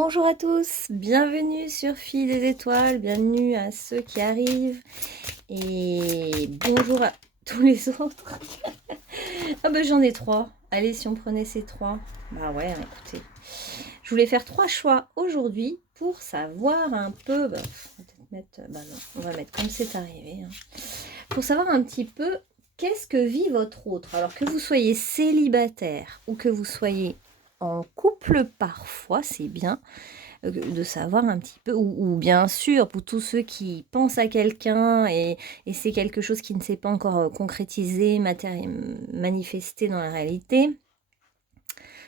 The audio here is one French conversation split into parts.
Bonjour à tous, bienvenue sur Filles des Étoiles, bienvenue à ceux qui arrivent et bonjour à tous les autres. Ah ben j'en ai 3, allez si on prenait ces 3, bah ouais écoutez, je voulais faire 3 choix aujourd'hui pour savoir un peu, on va peut-être mettre, non, on va mettre comme c'est arrivé, hein, pour savoir un petit peu qu'est-ce que vit votre autre, alors que vous soyez célibataire ou que vous soyez en couple parfois, c'est bien de savoir un petit peu, ou bien sûr pour tous ceux qui pensent à quelqu'un et c'est quelque chose qui ne s'est pas encore concrétisé, manifesté dans la réalité.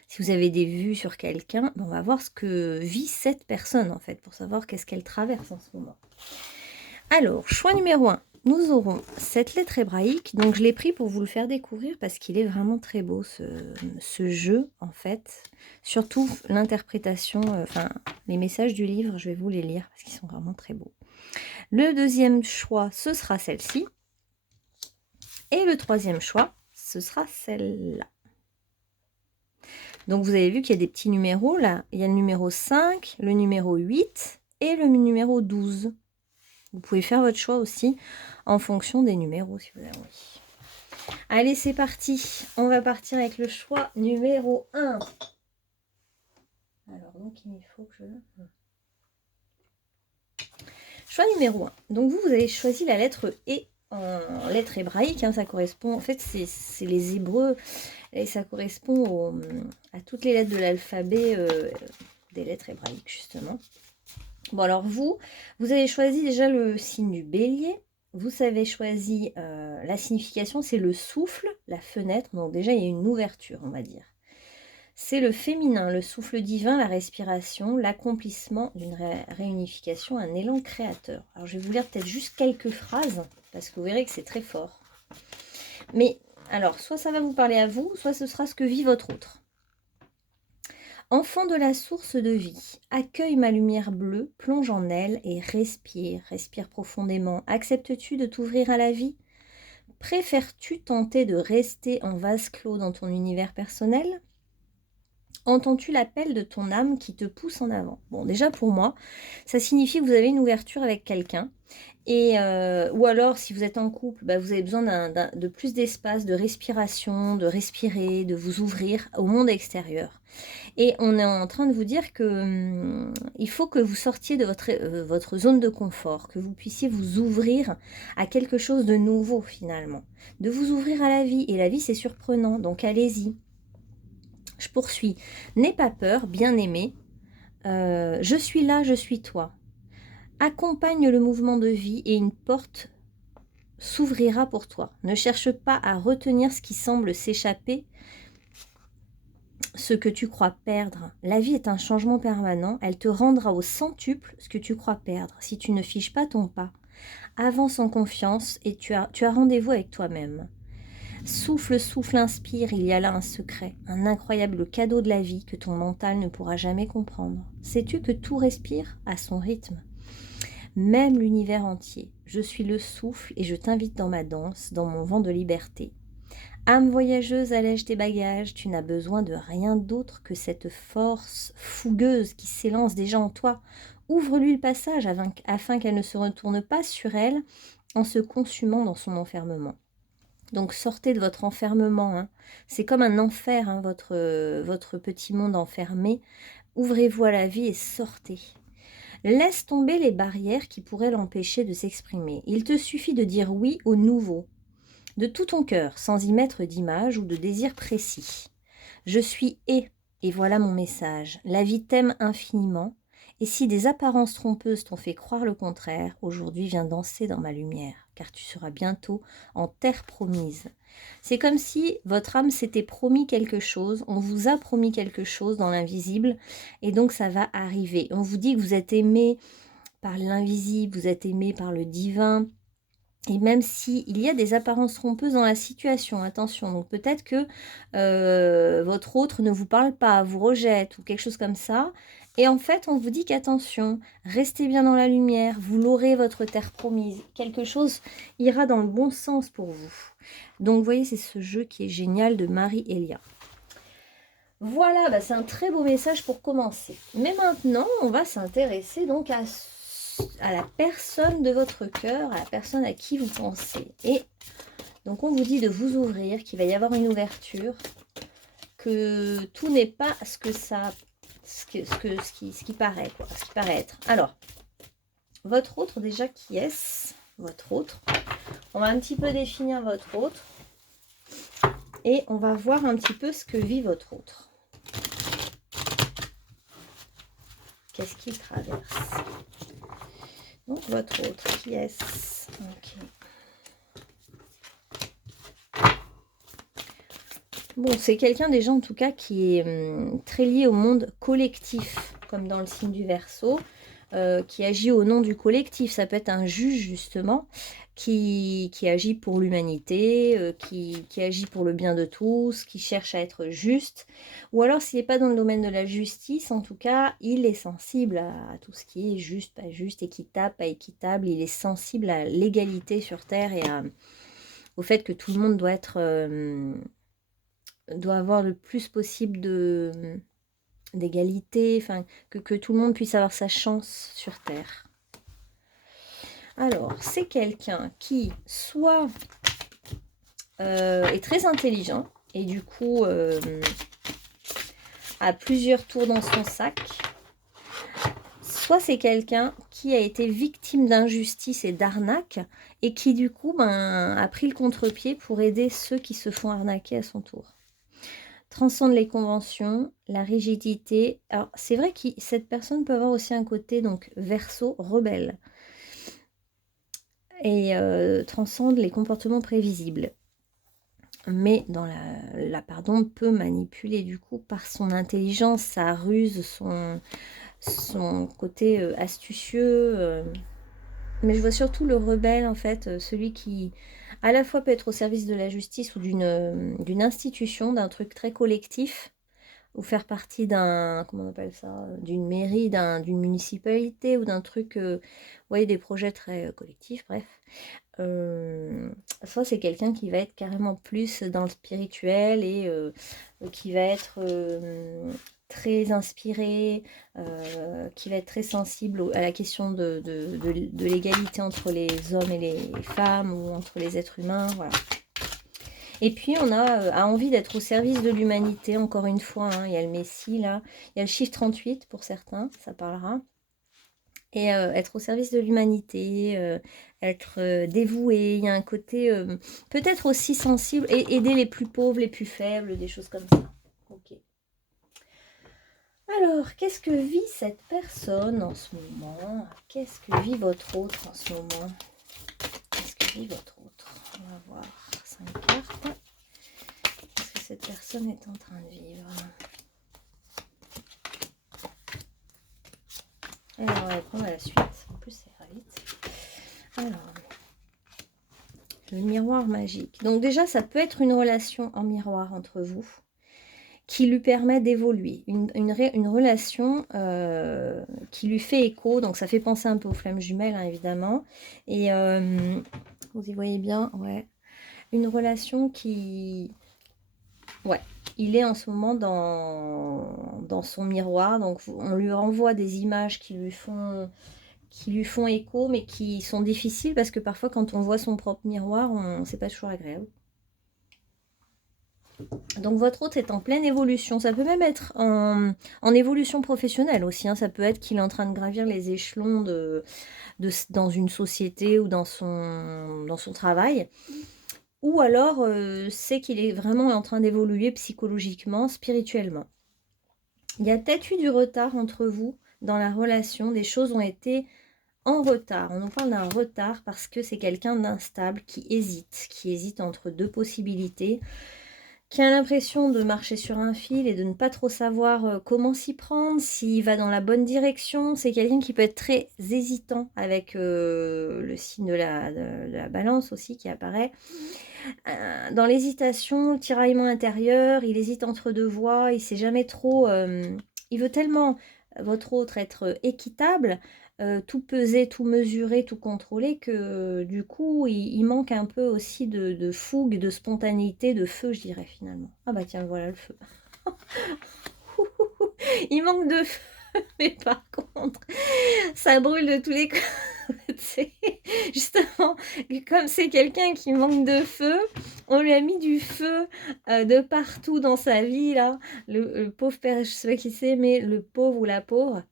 Si vous avez des vues sur quelqu'un, on va voir ce que vit cette personne en fait, pour savoir qu'est-ce qu'elle traverse en ce moment. Alors, choix numéro 1. Nous aurons cette lettre hébraïque, donc je l'ai pris pour vous le faire découvrir parce qu'il est vraiment très beau ce jeu en fait. Surtout l'interprétation, les messages du livre, je vais vous les lire parce qu'ils sont vraiment très beaux. Le deuxième choix, ce sera celle-ci. Et le troisième choix, ce sera celle-là. Donc vous avez vu qu'il y a des petits numéros là. Il y a le numéro 5, le numéro 8 et le numéro 12. Vous pouvez faire votre choix aussi en fonction des numéros si vous avez envie. Allez, c'est parti. On va partir avec le choix numéro 1. Alors, donc, il faut que je... Choix numéro 1. Donc, vous avez choisi la lettre E en lettre hébraïque. Hein, ça correspond... En fait, c'est les Hébreux. Et ça correspond à toutes les lettres de l'alphabet des lettres hébraïques, justement. Bon, alors vous avez choisi déjà le signe du bélier. Vous avez choisi la signification, c'est le souffle, la fenêtre. Donc déjà, il y a une ouverture, on va dire. C'est le féminin, le souffle divin, la respiration, l'accomplissement d'une réunification, un élan créateur. Alors, je vais vous lire peut-être juste quelques phrases, parce que vous verrez que c'est très fort. Mais, alors, soit ça va vous parler à vous, soit ce sera ce que vit votre autre. Enfant de la source de vie, accueille ma lumière bleue, plonge en elle et respire profondément. Acceptes-tu de t'ouvrir à la vie? Préfères-tu tenter de rester en vase clos dans ton univers personnel? Entends-tu l'appel de ton âme qui te pousse en avant? Bon, déjà pour moi, ça signifie que vous avez une ouverture avec quelqu'un. Et ou alors, si vous êtes en couple, vous avez besoin de plus d'espace, de respiration, de respirer, de vous ouvrir au monde extérieur. Et on est en train de vous dire que il faut que vous sortiez de votre zone de confort, que vous puissiez vous ouvrir à quelque chose de nouveau finalement, de vous ouvrir à la vie. Et la vie, c'est surprenant, donc allez-y. Je poursuis. N'aie pas peur, bien-aimé. Je suis là, je suis toi. Accompagne le mouvement de vie et une porte s'ouvrira pour toi. Ne cherche pas à retenir ce qui semble s'échapper, ce que tu crois perdre. La vie est un changement permanent. Elle te rendra au centuple ce que tu crois perdre si tu ne fiches pas ton pas. Avance en confiance et tu as rendez-vous avec toi-même. Souffle, souffle, inspire, il y a là un secret, un incroyable cadeau de la vie que ton mental ne pourra jamais comprendre. Sais-tu que tout respire à son rythme? Même l'univers entier. Je suis le souffle et je t'invite dans ma danse, dans mon vent de liberté. Âme voyageuse, allège tes bagages, tu n'as besoin de rien d'autre que cette force fougueuse qui s'élance déjà en toi. Ouvre-lui le passage afin qu'elle ne se retourne pas sur elle en se consumant dans son enfermement. Donc sortez de votre enfermement, hein. C'est comme un enfer, hein, votre petit monde enfermé. Ouvrez-vous à la vie et sortez. Laisse tomber les barrières qui pourraient l'empêcher de s'exprimer. Il te suffit de dire oui au nouveau, de tout ton cœur, sans y mettre d'image ou de désir précis. Je suis et voilà mon message. La vie t'aime infiniment, et si des apparences trompeuses t'ont fait croire le contraire, aujourd'hui viens danser dans ma lumière, car tu seras bientôt en terre promise. C'est comme si votre âme s'était promis quelque chose, on vous a promis quelque chose dans l'invisible, et donc ça va arriver. On vous dit que vous êtes aimé par l'invisible, vous êtes aimé par le divin, et même s'il y a des apparences trompeuses dans la situation, attention, donc peut-être que votre autre ne vous parle pas, vous rejette ou quelque chose comme ça. Et en fait, on vous dit qu'attention, restez bien dans la lumière, vous l'aurez votre terre promise. Quelque chose ira dans le bon sens pour vous. Donc, vous voyez, c'est ce jeu qui est génial de Marie Elia. Voilà, bah, c'est un très beau message pour commencer. Mais maintenant, on va s'intéresser donc à la personne de votre cœur, à la personne à qui vous pensez. Et donc on vous dit de vous ouvrir, qu'il va y avoir une ouverture, que tout n'est pas ce que ça, ce qui paraît, quoi, ce qui paraît être. Alors, votre autre déjà, qui est-ce? Votre autre. On va un petit peu définir votre autre et on va voir un petit peu ce que vit votre autre. Qu'est-ce qu'il traverse? Donc votre autre, qui est-ce? Ok. Bon, c'est quelqu'un déjà en tout cas qui est très lié au monde collectif, comme dans le signe du Verseau, qui agit au nom du collectif. Ça peut être un juge justement, qui agit pour l'humanité, qui agit pour le bien de tous, qui cherche à être juste. Ou alors s'il n'est pas dans le domaine de la justice, en tout cas, il est sensible à tout ce qui est juste, pas juste, équitable, pas équitable. Il est sensible à l'égalité sur Terre et au fait que tout le monde doit avoir le plus possible d'égalité, enfin que tout le monde puisse avoir sa chance sur Terre. Alors, c'est quelqu'un qui soit est très intelligent et du coup a plusieurs tours dans son sac, soit c'est quelqu'un qui a été victime d'injustice et d'arnaque et qui du coup a pris le contre-pied pour aider ceux qui se font arnaquer à son tour. Transcende les conventions, la rigidité. Alors, c'est vrai que cette personne peut avoir aussi un côté, donc, Verseau, rebelle. Et transcende les comportements prévisibles. Mais dans la pardon, peut manipuler, du coup, par son intelligence, sa ruse, son côté astucieux. Mais je vois surtout le rebelle, en fait, celui qui, à la fois, peut être au service de la justice ou d'une institution, d'un truc très collectif, ou faire partie comment on appelle ça, d'une mairie, d'une municipalité ou d'un truc, vous voyez, des projets très collectifs, bref. Soit c'est quelqu'un qui va être carrément plus dans le spirituel et qui va être très inspiré, qui va être très sensible à la question de l'égalité entre les hommes et les femmes ou entre les êtres humains, voilà. Et puis on a envie d'être au service de l'humanité, encore une fois, hein, il y a le Messie là, il y a le chiffre 38 pour certains, ça parlera. Et être au service de l'humanité, être dévoué, il y a un côté peut-être aussi sensible, et aider les plus pauvres, les plus faibles, des choses comme ça. Ok. Alors, qu'est-ce que vit cette personne en ce moment? Qu'est-ce que vit votre autre en ce moment? Qu'est-ce que vit votre autre? On va voir 5 cartes. Qu'est-ce que cette personne est en train de vivre? Alors, on va prendre la suite. En plus, ça ira vite. Alors, le miroir magique. Donc déjà, ça peut être une relation en miroir entre vous qui lui permet d'évoluer. Une relation qui lui fait écho. Donc ça fait penser un peu aux flammes jumelles, hein, évidemment. Et vous y voyez bien, ouais. Une relation qui... Ouais, il est en ce moment dans son miroir. Donc on lui renvoie des images qui lui font écho, mais qui sont difficiles parce que parfois quand on voit son propre miroir, c'est pas toujours agréable. Donc votre hôte est en pleine évolution. Ça peut même être en évolution professionnelle aussi, hein. Ça peut être qu'il est en train de gravir les échelons dans une société ou dans son travail. Ou alors c'est qu'il est vraiment en train d'évoluer psychologiquement, spirituellement. Il y a peut-être eu du retard entre vous dans la relation. Des choses ont été en retard. On nous parle d'un retard parce que c'est quelqu'un d'instable qui hésite entre deux possibilités, qui a l'impression de marcher sur un fil et de ne pas trop savoir comment s'y prendre, s'il va dans la bonne direction. C'est quelqu'un qui peut être très hésitant avec le signe de la balance aussi qui apparaît. Dans l'hésitation, le tiraillement intérieur, il hésite entre deux voies, il sait jamais trop... il veut tellement, votre autre, être équitable, tout peser, tout mesurer, tout contrôler, que du coup, il manque un peu aussi de fougue, de spontanéité, de feu, je dirais, finalement. Ah bah tiens, voilà le feu. Il manque de feu, mais par contre, ça brûle de tous les côtés. Justement, comme c'est quelqu'un qui manque de feu, on lui a mis du feu de partout dans sa vie, là. Le pauvre père, je sais pas qui c'est, mais le pauvre ou la pauvre.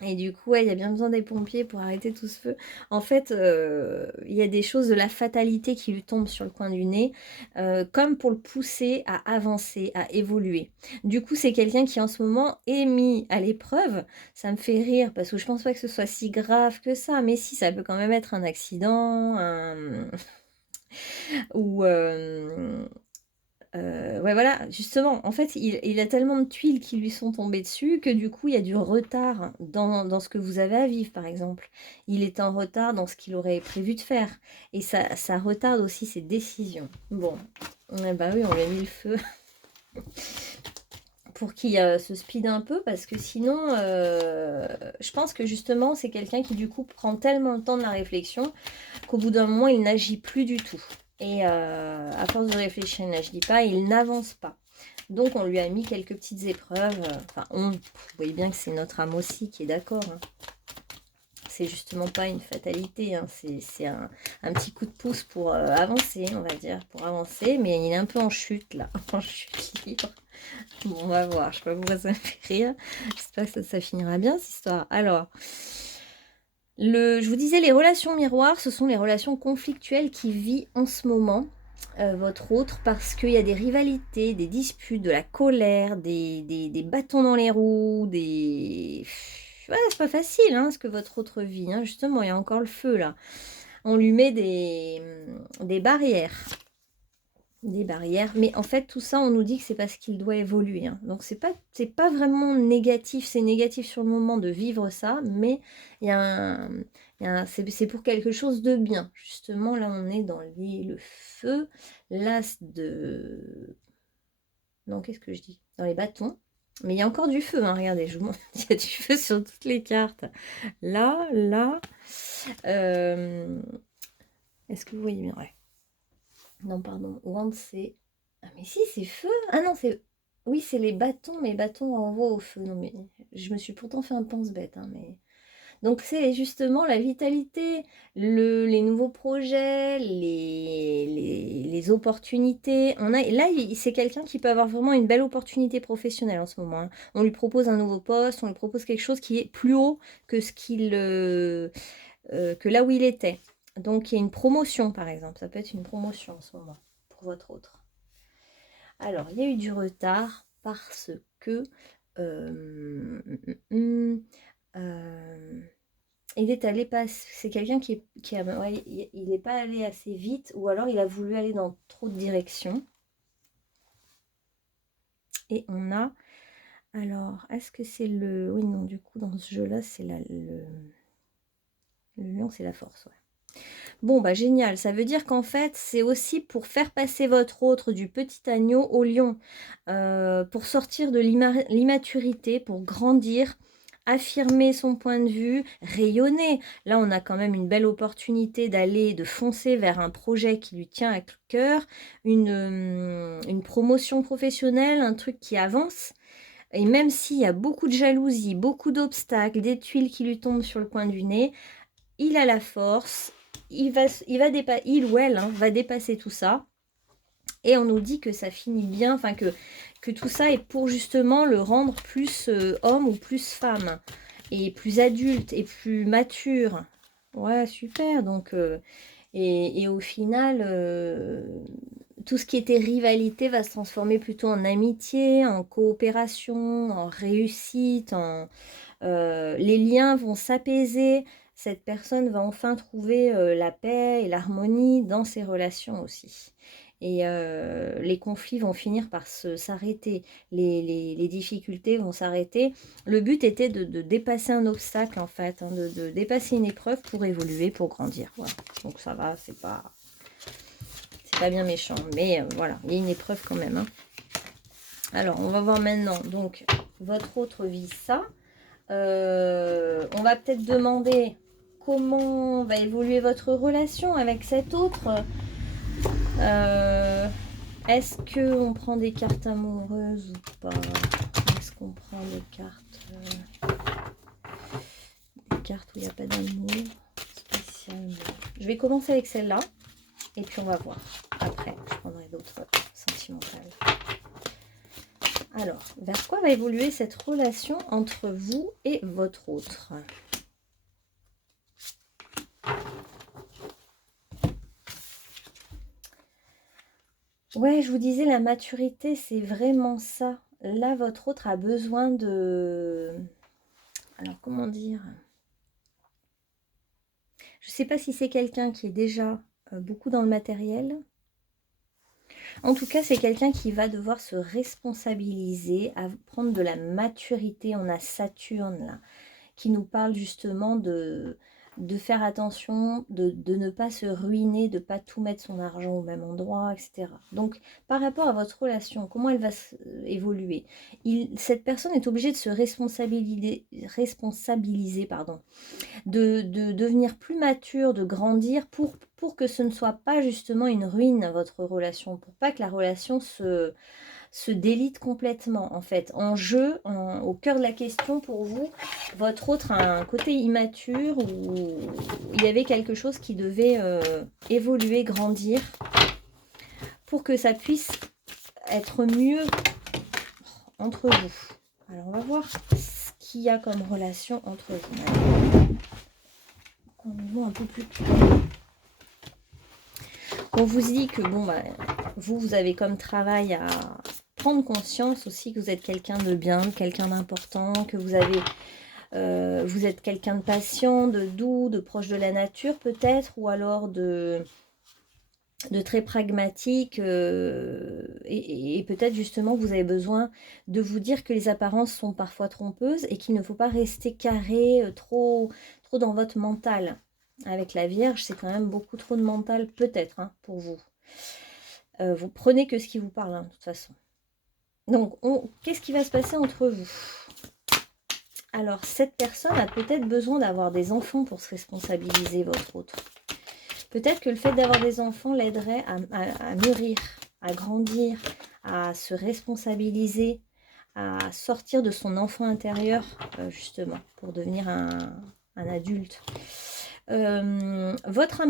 Et du coup, ouais, il y a bien besoin des pompiers pour arrêter tout ce feu. En fait, il y a des choses de la fatalité qui lui tombent sur le coin du nez, comme pour le pousser à avancer, à évoluer. Du coup, c'est quelqu'un qui en ce moment est mis à l'épreuve. Ça me fait rire parce que je pense pas que ce soit si grave que ça, mais si, ça peut quand même être un accident, ou ouais, voilà, justement, en fait, il a tellement de tuiles qui lui sont tombées dessus que du coup, il y a du retard dans ce que vous avez à vivre, par exemple. Il est en retard dans ce qu'il aurait prévu de faire. Et ça retarde aussi ses décisions. Bon, bah oui, on lui a mis le feu pour qu'il se speede un peu, parce que sinon, je pense que justement, c'est quelqu'un qui du coup prend tellement le temps de la réflexion qu'au bout d'un moment, il n'agit plus du tout. Et à force de réfléchir, il n'agit pas, il n'avance pas. Donc on lui a mis quelques petites épreuves. Enfin, vous voyez bien que c'est notre âme aussi qui est d'accord. Hein. C'est justement pas une fatalité. Hein. C'est un petit coup de pouce pour avancer, on va dire. Pour avancer, mais il est un peu en chute là, en chute libre. Bon, on va voir. Je sais pas pourquoi ça me fait rire. J'espère que ça finira bien cette histoire. Alors... je vous disais, les relations miroirs, ce sont les relations conflictuelles qui vit en ce moment votre autre, parce qu'il y a des rivalités, des disputes, de la colère, des bâtons dans les roues, des... Ouais, c'est pas facile hein, ce que votre autre vit. Hein. Justement, il y a encore le feu là. On lui met des barrières. Des barrières, mais en fait tout ça on nous dit que c'est parce qu'il doit évoluer hein. Donc c'est pas vraiment négatif, c'est négatif sur le moment de vivre ça, mais il y a c'est pour quelque chose de bien. Justement là on est dans le feu, l'as de... Non, qu'est-ce que je dis? Dans les bâtons. Mais il y a encore du feu, hein, regardez, je vous montre, il y a du feu sur toutes les cartes. Là, là. Est-ce que vous voyez bien? Ouais. Non, pardon. Wand, c'est... Ah, mais si, c'est feu. Ah non, c'est... Oui, c'est les bâtons, mais les bâtons renvoient au feu. Non, mais je me suis pourtant fait un pense-bête. Hein, mais... Donc, c'est justement la vitalité, les nouveaux projets, les opportunités. Là, c'est quelqu'un qui peut avoir vraiment une belle opportunité professionnelle en ce moment. Hein. On lui propose un nouveau poste, on lui propose quelque chose qui est plus haut que que là où il était. Donc, il y a une promotion, par exemple. Ça peut être une promotion en ce moment pour votre autre. Alors, il y a eu du retard parce que il est allé pas... C'est quelqu'un ouais, il n'est pas allé assez vite, ou alors il a voulu aller dans trop de directions. Et on a... Alors, est-ce que c'est le... Oui, non, du coup, dans ce jeu-là, c'est le lion, c'est la force, ouais. Bon, bah génial, ça veut dire qu'en fait, c'est aussi pour faire passer votre autre du petit agneau au lion, pour sortir de l'immaturité, pour grandir, affirmer son point de vue, rayonner. Là, on a quand même une belle opportunité de foncer vers un projet qui lui tient à cœur, une promotion professionnelle, un truc qui avance. Et même s'il y a beaucoup de jalousie, beaucoup d'obstacles, des tuiles qui lui tombent sur le coin du nez, il a la force, il ou elle hein, va dépasser tout ça. Et on nous dit que ça finit bien, enfin que tout ça est pour justement le rendre plus homme ou plus femme. Et plus adulte et plus mature. Ouais, super. Donc, et au final, tout ce qui était rivalité va se transformer plutôt en amitié, en coopération, en réussite, les liens vont s'apaiser. Cette personne va enfin trouver la paix et l'harmonie dans ses relations aussi. Et les conflits vont finir par s'arrêter, les difficultés vont s'arrêter. Le but était de dépasser un obstacle en fait, hein, de dépasser une épreuve pour évoluer, pour grandir. Voilà. Donc ça va, c'est pas bien méchant, mais voilà, il y a une épreuve quand même. Hein. Alors, on va voir maintenant, donc, votre autre vie ça. On va peut-être demander comment va évoluer votre relation avec cet autre. Est-ce qu'on prend des cartes amoureuses ou pas? Est-ce qu'on prend des cartes où il n'y a pas d'amour spécialement? Je vais commencer avec celle-là. Et puis on va voir. Après, je prendrai d'autres sentimentales. Alors, vers quoi va évoluer cette relation entre vous et votre autre? Ouais, je vous disais, la maturité, c'est vraiment ça. Là, votre autre a besoin de... Alors, comment dire? Je ne sais pas si c'est quelqu'un qui est déjà beaucoup dans le matériel. En tout cas, c'est quelqu'un qui va devoir se responsabiliser, à prendre de la maturité. On a Saturne, là, qui nous parle justement de faire attention, de ne pas se ruiner, de ne pas tout mettre son argent au même endroit, etc. Donc, par rapport à votre relation, comment elle va évoluer? Cette personne est obligée de se responsabiliser pardon, de devenir plus mature, de grandir pour que ce ne soit pas justement une ruine à votre relation, pour pas que la relation se délite complètement en fait. En jeu, au cœur de la question pour vous, votre autre a un côté immature où il y avait quelque chose qui devait évoluer, grandir pour que ça puisse être mieux entre vous. Alors on va voir ce qu'il y a comme relation entre vous. On voit un peu plus clair. On vous dit que bon, bah, vous avez comme travail à prendre conscience aussi que vous êtes quelqu'un de bien, quelqu'un d'important, que vous êtes quelqu'un de patient, de doux, de proche de la nature peut-être, ou alors de très pragmatique, et peut-être justement que vous avez besoin de vous dire que les apparences sont parfois trompeuses et qu'il ne faut pas rester carré, trop dans votre mental. Avec la Vierge, c'est quand même beaucoup trop de mental peut-être hein, pour vous. Vous prenez que ce qui vous parle, hein, de toute façon. Donc, qu'est-ce qui va se passer entre vous? Alors, cette personne a peut-être besoin d'avoir des enfants pour se responsabiliser, votre autre. Peut-être que le fait d'avoir des enfants l'aiderait à mûrir, à grandir, à se responsabiliser, à sortir de son enfant intérieur, justement, pour devenir un adulte. Votre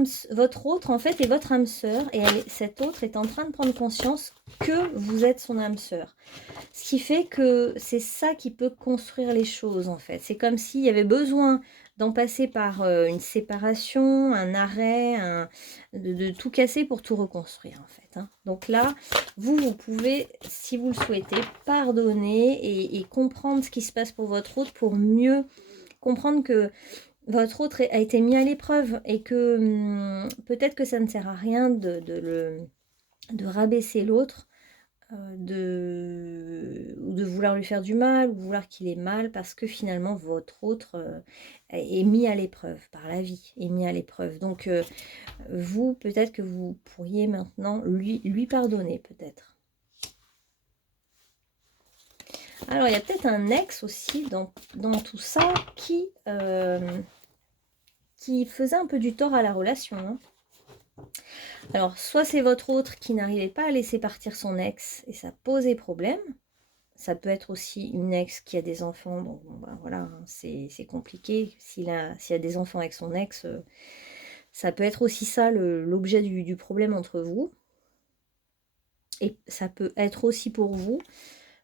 autre, en fait, est votre âme sœur, et cette autre est en train de prendre conscience que vous êtes son âme sœur. Ce qui fait que c'est ça qui peut construire les choses, en fait. C'est comme s'il y avait besoin d'en passer par une séparation, un arrêt, de tout casser pour tout reconstruire, en fait. Hein. Donc là, vous pouvez, si vous le souhaitez, pardonner et comprendre ce qui se passe pour votre autre pour mieux comprendre que votre autre a été mis à l'épreuve et que peut-être que ça ne sert à rien de rabaisser l'autre, ou de vouloir lui faire du mal, ou vouloir qu'il ait mal, parce que finalement votre autre est mis à l'épreuve par la vie, est mis à l'épreuve. Donc vous, peut-être que vous pourriez maintenant lui pardonner, peut-être. Alors il y a peut-être un ex aussi dans tout ça qui faisait un peu du tort à la relation. Hein. Alors, soit c'est votre autre qui n'arrivait pas à laisser partir son ex et ça posait problème. Ça peut être aussi une ex qui a des enfants. Donc, bon, ben voilà, hein, c'est compliqué. S'il y a des enfants avec son ex, ça peut être aussi ça l'objet du problème entre vous. Et ça peut être aussi pour vous,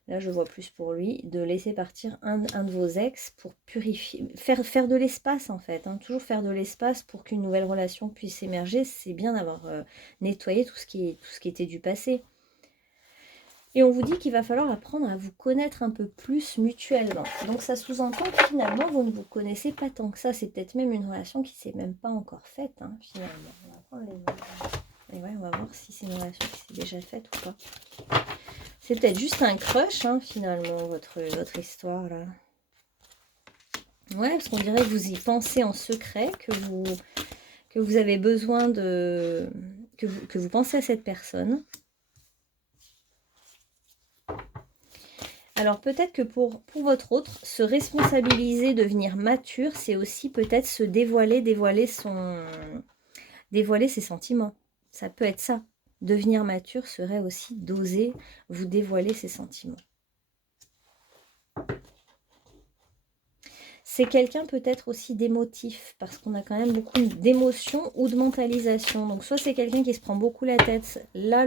là je vois plus pour lui, de laisser partir un de vos ex pour purifier, faire de l'espace en fait, hein, toujours faire de l'espace pour qu'une nouvelle relation puisse émerger. C'est bien d'avoir nettoyé tout ce qui était du passé. Et on vous dit qu'il va falloir apprendre à vous connaître un peu plus mutuellement. Donc ça sous-entend que finalement vous ne vous connaissez pas tant que ça. C'est peut-être même une relation qui ne s'est même pas encore faite, hein, finalement. On va prendre les... Et ouais, on va voir si c'est une relation qui s'est déjà faite ou pas. C'est peut-être juste un crush, hein, finalement, votre histoire, là. Ouais, parce qu'on dirait que vous y pensez en secret, que vous avez besoin de... Que vous pensez à cette personne. Alors, peut-être que pour votre autre, se responsabiliser, devenir mature, c'est aussi peut-être se dévoiler ses sentiments. Ça peut être ça. devenir mature serait aussi d'oser vous dévoiler ses sentiments. C'est quelqu'un peut-être aussi d'émotif, parce qu'on a quand même beaucoup d'émotions ou de mentalisation. Donc soit c'est quelqu'un qui se prend beaucoup la tête. Là,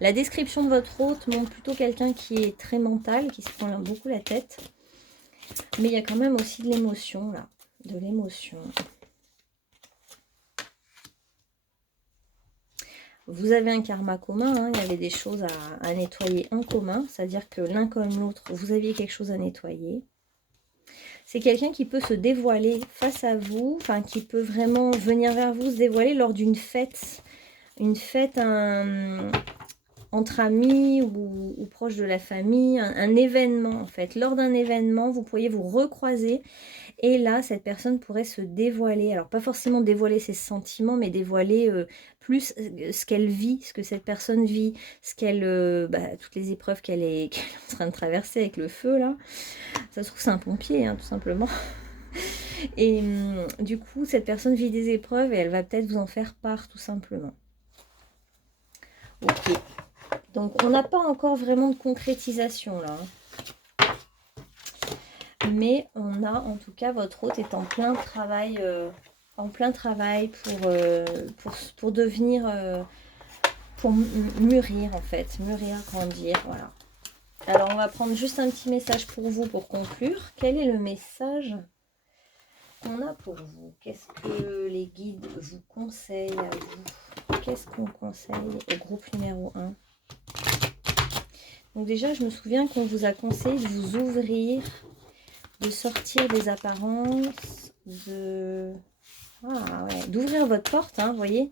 la description de votre hôte montre plutôt quelqu'un qui est très mental, qui se prend beaucoup la tête. Mais il y a quand même aussi de l'émotion, là. De l'émotion. Vous avez un karma commun, hein, il y avait des choses à nettoyer en commun. C'est-à-dire que l'un comme l'autre, vous aviez quelque chose à nettoyer. C'est quelqu'un qui peut se dévoiler face à vous, enfin qui peut vraiment venir vers vous, se dévoiler lors d'une fête. Une fête entre amis ou proche de la famille, un événement en fait. Lors d'un événement, vous pourriez vous recroiser et là, cette personne pourrait se dévoiler. Alors pas forcément dévoiler ses sentiments, mais dévoiler plus ce qu'elle vit, ce que cette personne vit, ce qu'elle, toutes les épreuves qu'elle est en train de traverser avec le feu là. Ça se trouve c'est un pompier, hein, tout simplement. Et du coup, cette personne vit des épreuves et elle va peut-être vous en faire part, tout simplement. Ok. Donc, on n'a pas encore vraiment de concrétisation, là. Mais on a, en tout cas, votre hôte est en plein travail pour devenir... pour mûrir, en fait. Mûrir, grandir, voilà. Alors, on va prendre juste un petit message pour vous pour conclure. Quel est le message qu'on a pour vous? Qu'est-ce que les guides vous conseillent à vous? Qu'est-ce qu'on conseille au groupe numéro 1? Donc déjà, je me souviens qu'on vous a conseillé de vous ouvrir, de sortir des apparences, d'ouvrir votre porte, hein, vous voyez,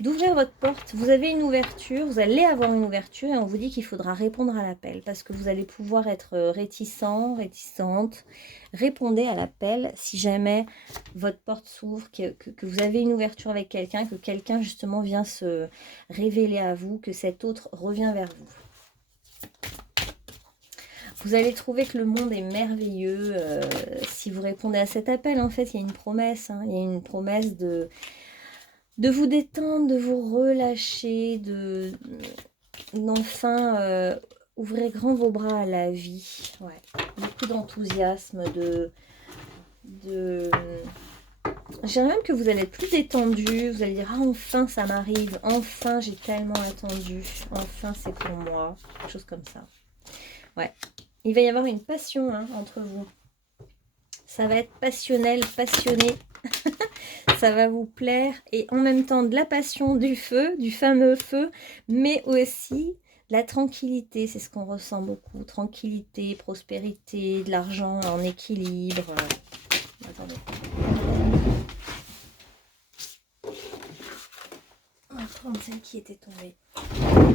d'ouvrir votre porte. Vous avez une ouverture, vous allez avoir une ouverture et on vous dit qu'il faudra répondre à l'appel parce que vous allez pouvoir être réticente. Répondez à l'appel si jamais votre porte s'ouvre, que vous avez une ouverture avec quelqu'un, que quelqu'un justement vient se révéler à vous, que cet autre revient vers vous. Vous allez trouver que le monde est merveilleux si vous répondez à cet appel. En fait, il y a une promesse. Hein, il y a une promesse de vous détendre, de vous relâcher, d'enfin ouvrir grand vos bras à la vie. Ouais. Beaucoup d'enthousiasme, je dirais même que vous allez être plus détendu. Vous allez dire, ah, enfin ça m'arrive, enfin j'ai tellement attendu, enfin c'est pour moi. Quelque chose comme ça. Ouais. Il va y avoir une passion entre vous. Ça va être passionnel, passionné. Ça va vous plaire. Et en même temps, de la passion, du feu, du fameux feu, mais aussi de la tranquillité. C'est ce qu'on ressent beaucoup. Tranquillité, prospérité, de l'argent en équilibre. Attendez. On va prendre celle qui était tombée.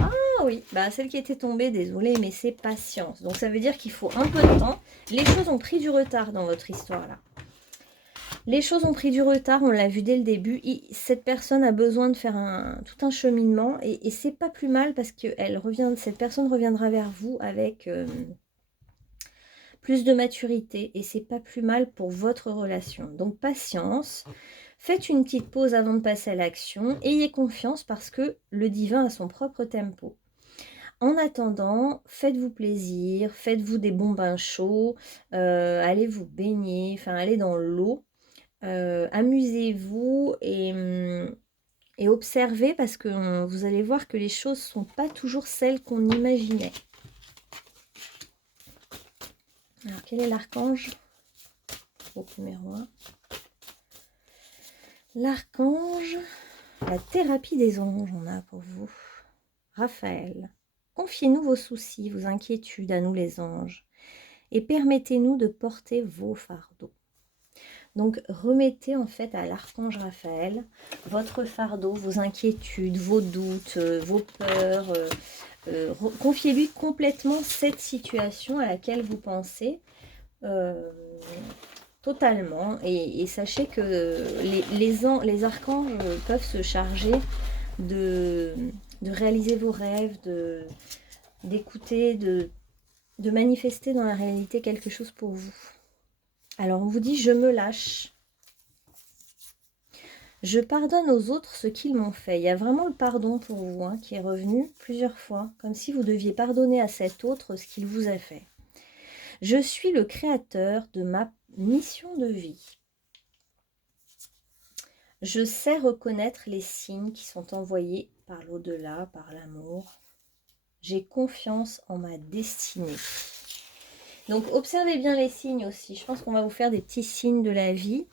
Ah oui, celle qui était tombée, désolée, mais c'est patience. Donc ça veut dire qu'il faut un peu de temps. Les choses ont pris du retard dans votre histoire là. Les choses ont pris du retard, on l'a vu dès le début. Cette personne a besoin de faire tout un cheminement et c'est pas plus mal parce que cette personne reviendra vers vous avec plus de maturité et c'est pas plus mal pour votre relation. Donc patience, faites une petite pause avant de passer à l'action, ayez confiance parce que le divin a son propre tempo. En attendant, faites-vous plaisir, faites-vous des bons bains chauds, allez vous baigner, enfin allez dans l'eau. Amusez-vous et observez parce que vous allez voir que les choses ne sont pas toujours celles qu'on imaginait. Alors, quel est l'archange? Groupe numéro 1. L'archange, la thérapie des anges, on a pour vous. Raphaël, confiez-nous vos soucis, vos inquiétudes à nous les anges et permettez-nous de porter vos fardeaux. Donc, remettez en fait à l'archange Raphaël votre fardeau, vos inquiétudes, vos doutes, vos peurs. Confiez-lui complètement cette situation à laquelle vous pensez totalement. Et sachez que les archanges peuvent se charger de réaliser vos rêves, d'écouter, de manifester dans la réalité quelque chose pour vous. Alors, on vous dit, je me lâche. Je pardonne aux autres ce qu'ils m'ont fait. Il y a vraiment le pardon pour vous hein, qui est revenu plusieurs fois, comme si vous deviez pardonner à cet autre ce qu'il vous a fait. Je suis le créateur de ma mission de vie. Je sais reconnaître les signes qui sont envoyés par l'au-delà, par l'amour. J'ai confiance en ma destinée. Donc, observez bien les signes aussi. Je pense qu'on va vous faire des petits signes de la vie.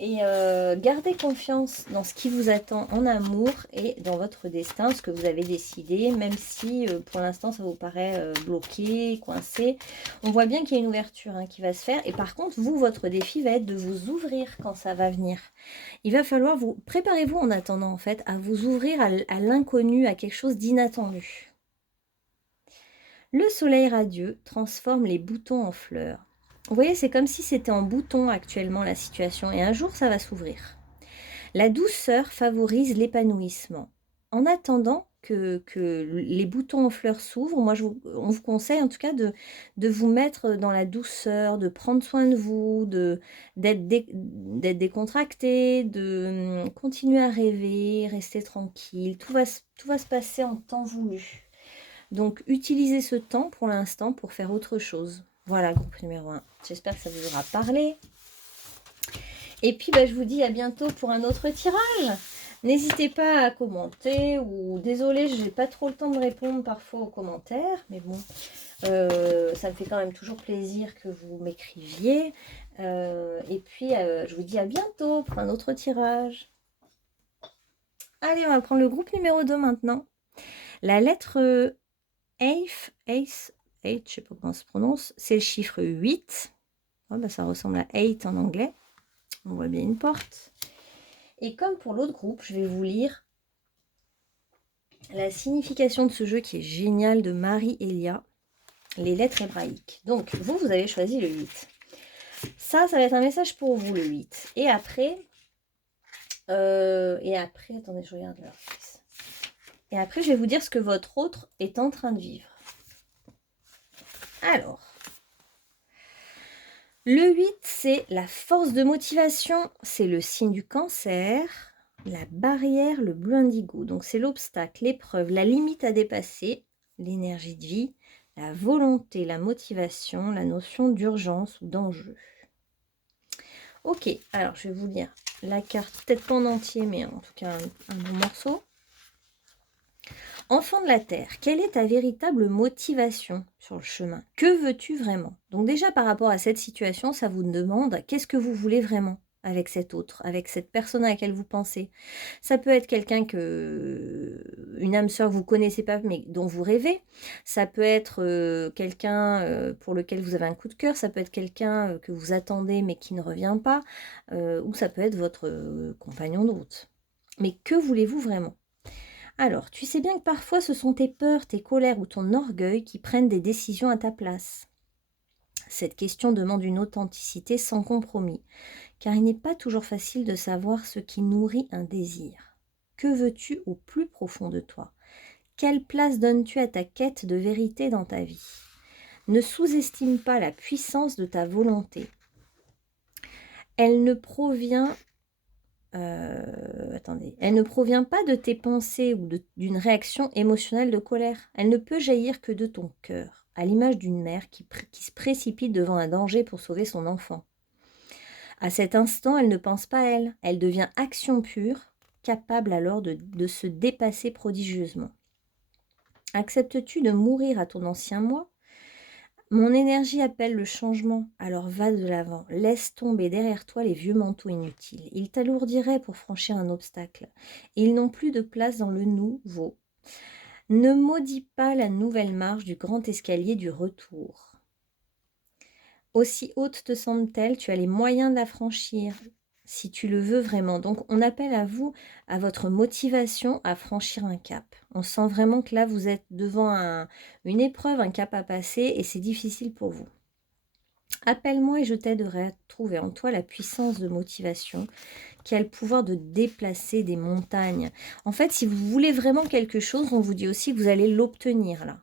Et gardez confiance dans ce qui vous attend en amour et dans votre destin, ce que vous avez décidé, même si pour l'instant ça vous paraît bloqué, coincé. On voit bien qu'il y a une ouverture hein, qui va se faire. Et par contre, vous, votre défi va être de vous ouvrir quand ça va venir. Il va falloir vous... Préparez-vous en attendant en fait à vous ouvrir à l'inconnu, à quelque chose d'inattendu. Le soleil radieux transforme les boutons en fleurs. Vous voyez, c'est comme si c'était en bouton actuellement la situation et un jour ça va s'ouvrir. La douceur favorise l'épanouissement. En attendant que les boutons en fleurs s'ouvrent, on vous conseille en tout cas de vous mettre dans la douceur, de prendre soin de vous, d'être décontracté, de continuer à rêver, rester tranquille. Tout va se passer en temps voulu. Donc, utilisez ce temps pour l'instant pour faire autre chose. Voilà, groupe numéro 1. J'espère que ça vous aura parlé. Et puis, je vous dis à bientôt pour un autre tirage. N'hésitez pas à commenter ou... Désolée, je n'ai pas trop le temps de répondre parfois aux commentaires. Mais bon, ça me fait quand même toujours plaisir que vous m'écriviez. Et puis, je vous dis à bientôt pour un autre tirage. Allez, on va prendre le groupe numéro 2 maintenant. La lettre... Ace, je ne sais pas comment ça se prononce, c'est le chiffre 8. Oh, ça ressemble à 8 en anglais. On voit bien une porte. Et comme pour l'autre groupe, je vais vous lire la signification de ce jeu qui est génial de Marie-Elia, les lettres hébraïques. Donc, vous avez choisi le 8. Ça va être un message pour vous, le 8. Et après, attendez, je regarde là. Et après, je vais vous dire ce que votre autre est en train de vivre. Alors, le 8, c'est la force de motivation, c'est le signe du cancer, la barrière, le bleu indigo. Donc, c'est l'obstacle, l'épreuve, la limite à dépasser, l'énergie de vie, la volonté, la motivation, la notion d'urgence ou d'enjeu. Ok, alors je vais vous lire la carte, peut-être pas en entier, mais en tout cas un bon morceau. Enfant de la Terre, quelle est ta véritable motivation sur le chemin? Que veux-tu vraiment? Donc déjà par rapport à cette situation, ça vous demande qu'est-ce que vous voulez vraiment avec cet autre, avec cette personne à laquelle vous pensez. Ça peut être quelqu'un une âme sœur que vous ne connaissez pas mais dont vous rêvez. Ça peut être quelqu'un pour lequel vous avez un coup de cœur. Ça peut être quelqu'un que vous attendez mais qui ne revient pas. Ou ça peut être votre compagnon de route. Mais que voulez-vous vraiment? Alors, tu sais bien que parfois ce sont tes peurs, tes colères ou ton orgueil qui prennent des décisions à ta place. Cette question demande une authenticité sans compromis, car il n'est pas toujours facile de savoir ce qui nourrit un désir. Que veux-tu au plus profond de toi? Quelle place donnes-tu à ta quête de vérité dans ta vie? Ne sous-estime pas la puissance de ta volonté. Elle ne provient elle ne provient pas de tes pensées ou d'une réaction émotionnelle de colère. Elle ne peut jaillir que de ton cœur, à l'image d'une mère qui se précipite devant un danger pour sauver son enfant. À cet instant, elle ne pense pas à elle. Elle devient action pure, capable alors de se dépasser prodigieusement. Acceptes-tu de mourir à ton ancien moi? Mon énergie appelle le changement, alors va de l'avant. Laisse tomber derrière toi les vieux manteaux inutiles. Ils t'alourdiraient pour franchir un obstacle. Ils n'ont plus de place dans le nouveau. Ne maudis pas la nouvelle marche du grand escalier du retour. Aussi haute te semble-t-elle, tu as les moyens de la franchir, si tu le veux vraiment. Donc, on appelle à vous, à votre motivation à franchir un cap. On sent vraiment que là, vous êtes devant une épreuve, un cap à passer, et c'est difficile pour vous. Appelle-moi et je t'aiderai à trouver en toi la puissance de motivation qui a le pouvoir de déplacer des montagnes. En fait, si vous voulez vraiment quelque chose, on vous dit aussi que vous allez l'obtenir là.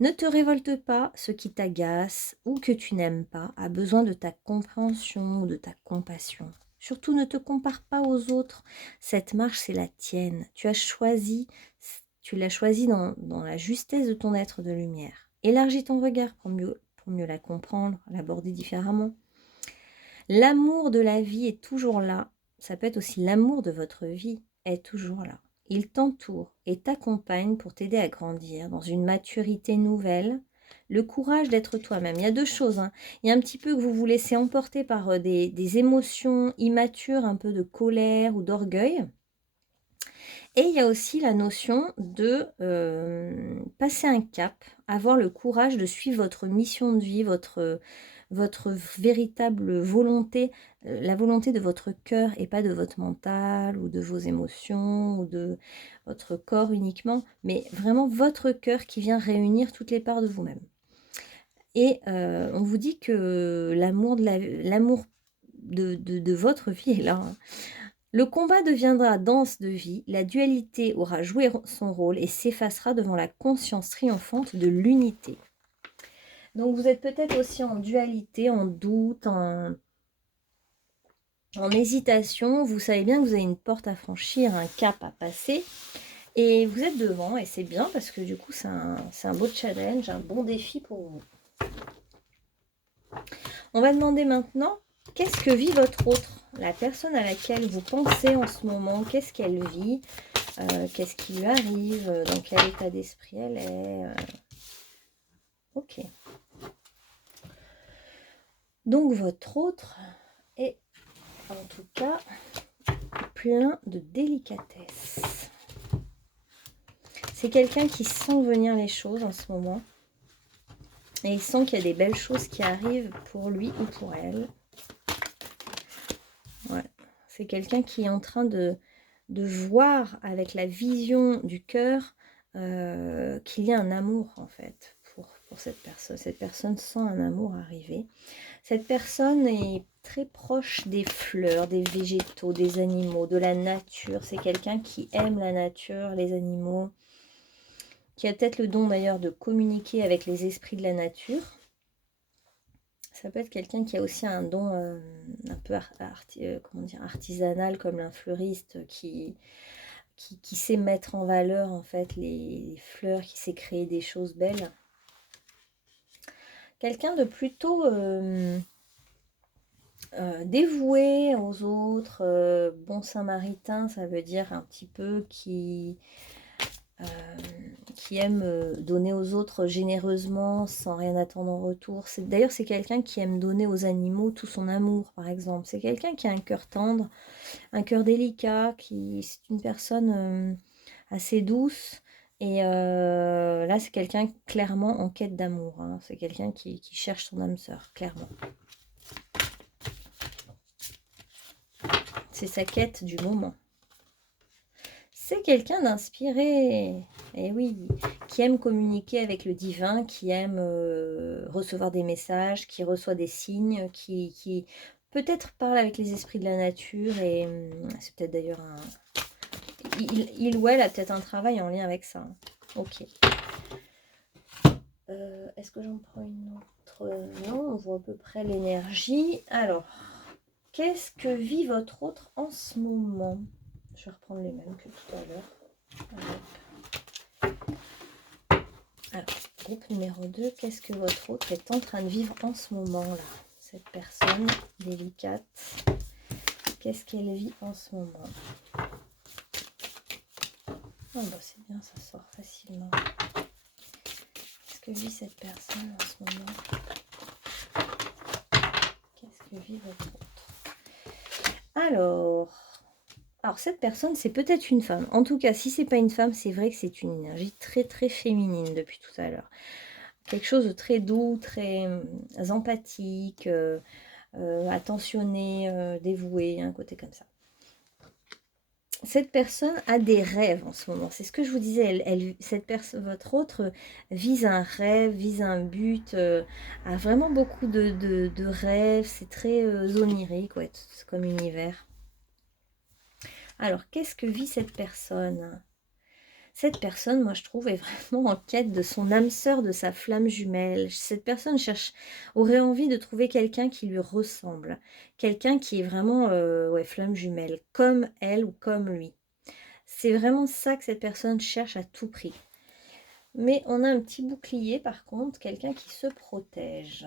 Ne te révolte pas, ce qui t'agace ou que tu n'aimes pas a besoin de ta compréhension ou de ta compassion. Surtout, ne te compare pas aux autres. Cette marche, c'est la tienne. Tu l'as choisie dans la justesse de ton être de lumière. Élargis ton regard pour mieux la comprendre, l'aborder différemment. L'amour de la vie est toujours là. Ça peut être aussi l'amour de votre vie est toujours là. Il t'entoure et t'accompagne pour t'aider à grandir dans une maturité nouvelle, le courage d'être toi-même. Il y a deux choses. Il y a un petit peu que vous vous laissez emporter par des émotions immatures, un peu de colère ou d'orgueil. Et il y a aussi la notion de passer un cap, avoir le courage de suivre votre mission de vie, votre véritable volonté, la volonté de votre cœur et pas de votre mental ou de vos émotions ou de votre corps uniquement, mais vraiment votre cœur qui vient réunir toutes les parts de vous-même. Et on vous dit que l'amour de votre vie est là. Le combat deviendra danse de vie, la dualité aura joué son rôle et s'effacera devant la conscience triomphante de l'unité. Donc vous êtes peut-être aussi en dualité, en doute, en hésitation. Vous savez bien que vous avez une porte à franchir, un cap à passer. Et vous êtes devant et c'est bien parce que du coup c'est un beau challenge, un bon défi pour vous. On va demander maintenant, qu'est-ce que vit votre autre? La personne à laquelle vous pensez en ce moment, qu'est-ce qu'elle vit? Qu'est-ce qui lui arrive? Dans quel état d'esprit elle est? Ok. Donc votre autre est en tout cas plein de délicatesse. C'est quelqu'un qui sent venir les choses en ce moment. Et il sent qu'il y a des belles choses qui arrivent pour lui ou pour elle. Ouais. C'est quelqu'un qui est en train de voir avec la vision du cœur qu'il y a un amour en fait pour cette personne. Cette personne sent un amour arriver. Cette personne est très proche des fleurs, des végétaux, des animaux, de la nature. C'est quelqu'un qui aime la nature, les animaux, qui a peut-être le don d'ailleurs de communiquer avec les esprits de la nature. Ça peut être quelqu'un qui a aussi un don un peu artisanal comme un fleuriste qui sait mettre en valeur en fait les fleurs, qui sait créer des choses belles. Quelqu'un de plutôt dévoué aux autres, bon samaritain, ça veut dire un petit peu qui aime donner aux autres généreusement sans rien attendre en retour. D'ailleurs, c'est quelqu'un qui aime donner aux animaux tout son amour, par exemple. C'est quelqu'un qui a un cœur tendre, un cœur délicat, c'est une personne assez douce. Et là, c'est quelqu'un clairement en quête d'amour. C'est quelqu'un qui cherche son âme sœur, clairement. C'est sa quête du moment. C'est quelqu'un d'inspiré, et oui, qui aime communiquer avec le divin, qui aime recevoir des messages, qui reçoit des signes, qui peut-être parle avec les esprits de la nature, et c'est peut-être d'ailleurs un... Il ou elle a peut-être un travail en lien avec ça. Ok. Est-ce que j'en prends une autre? Non, on voit à peu près l'énergie. Alors, qu'est-ce que vit votre autre en ce moment? Je vais reprendre les mêmes que tout à l'heure. Alors, groupe numéro 2, qu'est-ce que votre autre est en train de vivre en ce moment-là? Cette personne délicate, qu'est-ce qu'elle vit en ce moment? Oh bah c'est bien, ça sort facilement. Qu'est-ce que vit cette personne en ce moment? Qu'est-ce que vit votre autre? Alors, cette personne, c'est peut-être une femme. En tout cas, si c'est pas une femme, c'est vrai que c'est une énergie très très féminine depuis tout à l'heure. Quelque chose de très doux, très empathique, attentionné, dévoué, un côté comme ça. Cette personne a des rêves en ce moment. C'est ce que je vous disais. Votre autre vise un rêve, vise un but, a vraiment beaucoup de rêves. C'est très onirique, ouais, comme univers. Alors, qu'est-ce que vit cette personne? Cette personne, moi je trouve, est vraiment en quête de son âme sœur, de sa flamme jumelle. Cette personne aurait envie de trouver quelqu'un qui lui ressemble. Quelqu'un qui est vraiment, ouais, flamme jumelle, comme elle ou comme lui. C'est vraiment ça que cette personne cherche à tout prix. Mais on a un petit bouclier par contre, quelqu'un qui se protège.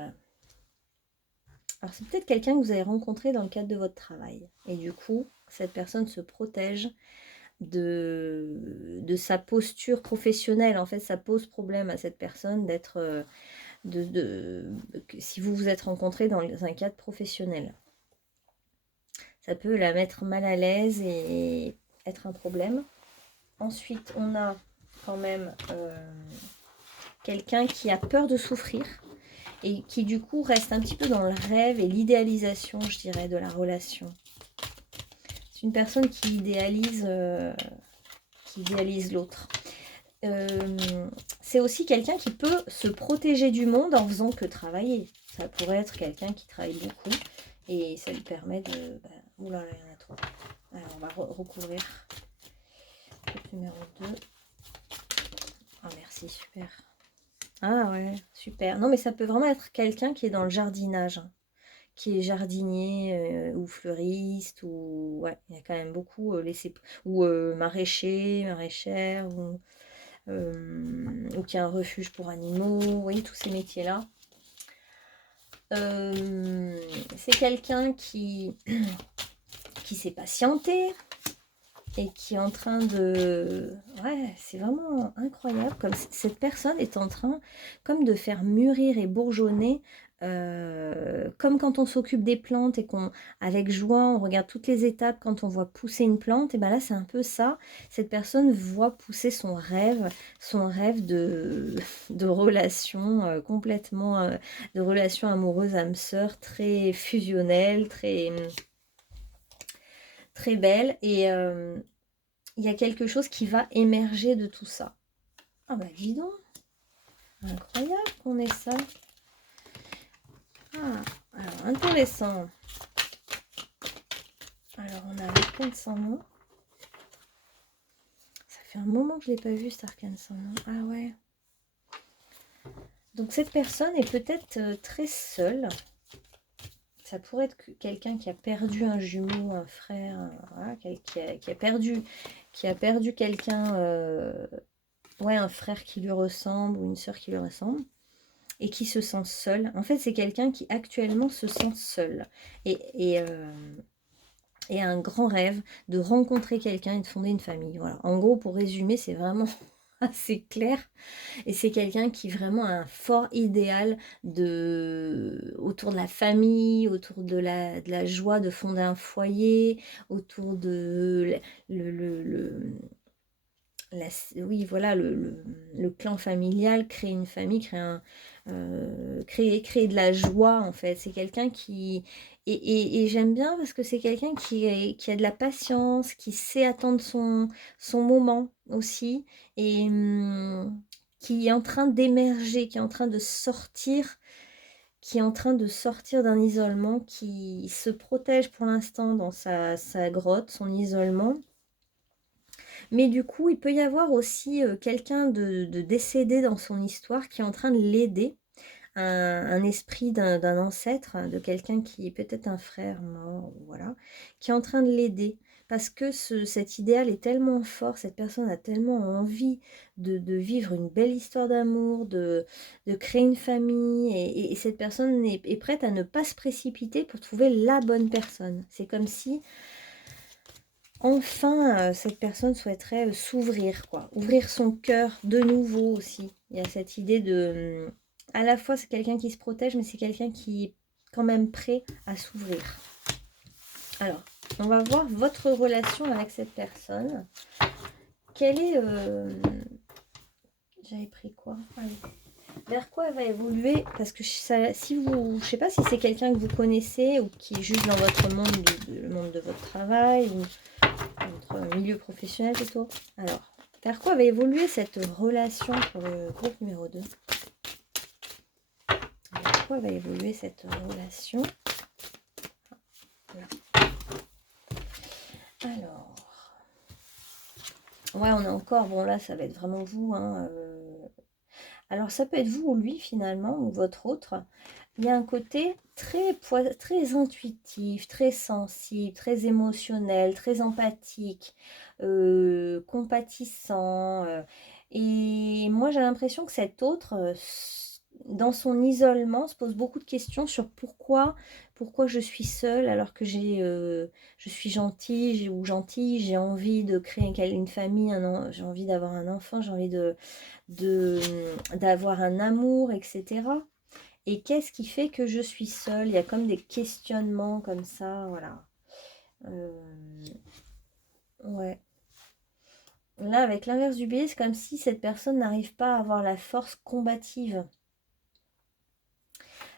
Alors c'est peut-être quelqu'un que vous avez rencontré dans le cadre de votre travail. Et du coup, cette personne se protège de sa posture professionnelle. En fait, ça pose problème à cette personne d'être... si vous vous êtes rencontré dans un cadre professionnel. Ça peut la mettre mal à l'aise et être un problème. Ensuite, on a quand même quelqu'un qui a peur de souffrir et qui du coup reste un petit peu dans le rêve et l'idéalisation, je dirais, de la relation. C'est une personne qui idéalise l'autre. C'est aussi quelqu'un qui peut se protéger du monde en faisant que travailler. Ça pourrait être quelqu'un qui travaille beaucoup et ça lui permet de... oula, il y en a trop. Alors, on va recouvrir. Numéro 2. Ah, merci, super. Ah ouais, super. Non, mais ça peut vraiment être quelqu'un qui est dans le jardinage, hein, qui est jardinier ou fleuriste, ou... Ouais, il y a quand même beaucoup ou maraîcher, maraîchère, ou qui a un refuge pour animaux, vous voyez, tous ces métiers-là. C'est quelqu'un qui sait patienter et qui est en train de... Ouais, c'est vraiment incroyable, comme cette personne est en train comme de faire mûrir et bourgeonner, comme quand on s'occupe des plantes et avec joie, on regarde toutes les étapes quand on voit pousser une plante, et bien là c'est un peu ça, cette personne voit pousser son rêve de relation complètement, de relation amoureuse âme sœur, très fusionnelle, très belle, et il y a quelque chose qui va émerger de tout ça. Ah bah dis donc, incroyable qu'on ait ça. Ah, alors intéressant. Alors on a l'arcane sans nom. Ça fait un moment que je ne l'ai pas vu cet arcane sans nom. Ah ouais. Donc cette personne est peut-être très seule. Ça pourrait être quelqu'un qui a perdu un jumeau, un frère, voilà, qui a perdu quelqu'un, ouais, un frère qui lui ressemble ou une sœur qui lui ressemble, et qui se sent seul. En fait, c'est quelqu'un qui actuellement se sent seul et a un grand rêve de rencontrer quelqu'un et de fonder une famille. Voilà. En gros, pour résumer, c'est vraiment assez clair. Et c'est quelqu'un qui vraiment a un fort idéal autour de la famille, autour de la joie de fonder un foyer, autour de oui, voilà, le clan familial, créer une famille, créer de la joie, en fait. C'est quelqu'un qui... Et j'aime bien parce que c'est quelqu'un qui a de la patience, qui sait attendre son moment aussi, et qui est en train d'émerger, qui est en train de sortir, d'un isolement, qui se protège pour l'instant dans sa grotte, son isolement. Mais du coup, il peut y avoir aussi quelqu'un de décédé dans son histoire qui est en train de l'aider, un esprit d'un ancêtre, de quelqu'un qui est peut-être un frère mort, voilà, qui est en train de l'aider. Parce que cet idéal est tellement fort, cette personne a tellement envie de vivre une belle histoire d'amour, de créer une famille, et cette personne est prête à ne pas se précipiter pour trouver la bonne personne. C'est comme si... Enfin, cette personne souhaiterait s'ouvrir, quoi. Ouvrir son cœur de nouveau aussi. Il y a cette idée de... à la fois, c'est quelqu'un qui se protège, mais c'est quelqu'un qui est quand même prêt à s'ouvrir. Alors, on va voir votre relation avec cette personne. Quelle est... J'avais pris quoi? Allez. Vers quoi elle va évoluer? Parce que si vous... Je sais pas si c'est quelqu'un que vous connaissez ou qui est juste dans votre monde, le monde de votre travail, ou... votre milieu professionnel plutôt. Alors, vers quoi va évoluer cette relation pour le groupe numéro 2? Vers quoi va évoluer cette relation? Voilà. Alors, Ouais, on a encore, bon là, ça va être vraiment vous, hein, alors ça peut être vous ou lui finalement, ou votre autre. Il y a un côté très intuitif, très sensible, très émotionnel, très empathique, compatissant. Et moi j'ai l'impression que cet autre, dans son isolement, se pose beaucoup de questions sur pourquoi je suis seule alors que je suis gentille ou gentille, j'ai envie de créer une famille, j'ai envie d'avoir un enfant, j'ai envie d'avoir un amour, etc. Et qu'est-ce qui fait que je suis seule? Il y a comme des questionnements comme ça, voilà. Euh, ouais. Là, avec l'inverse du bélier, c'est comme si cette personne n'arrive pas à avoir la force combative.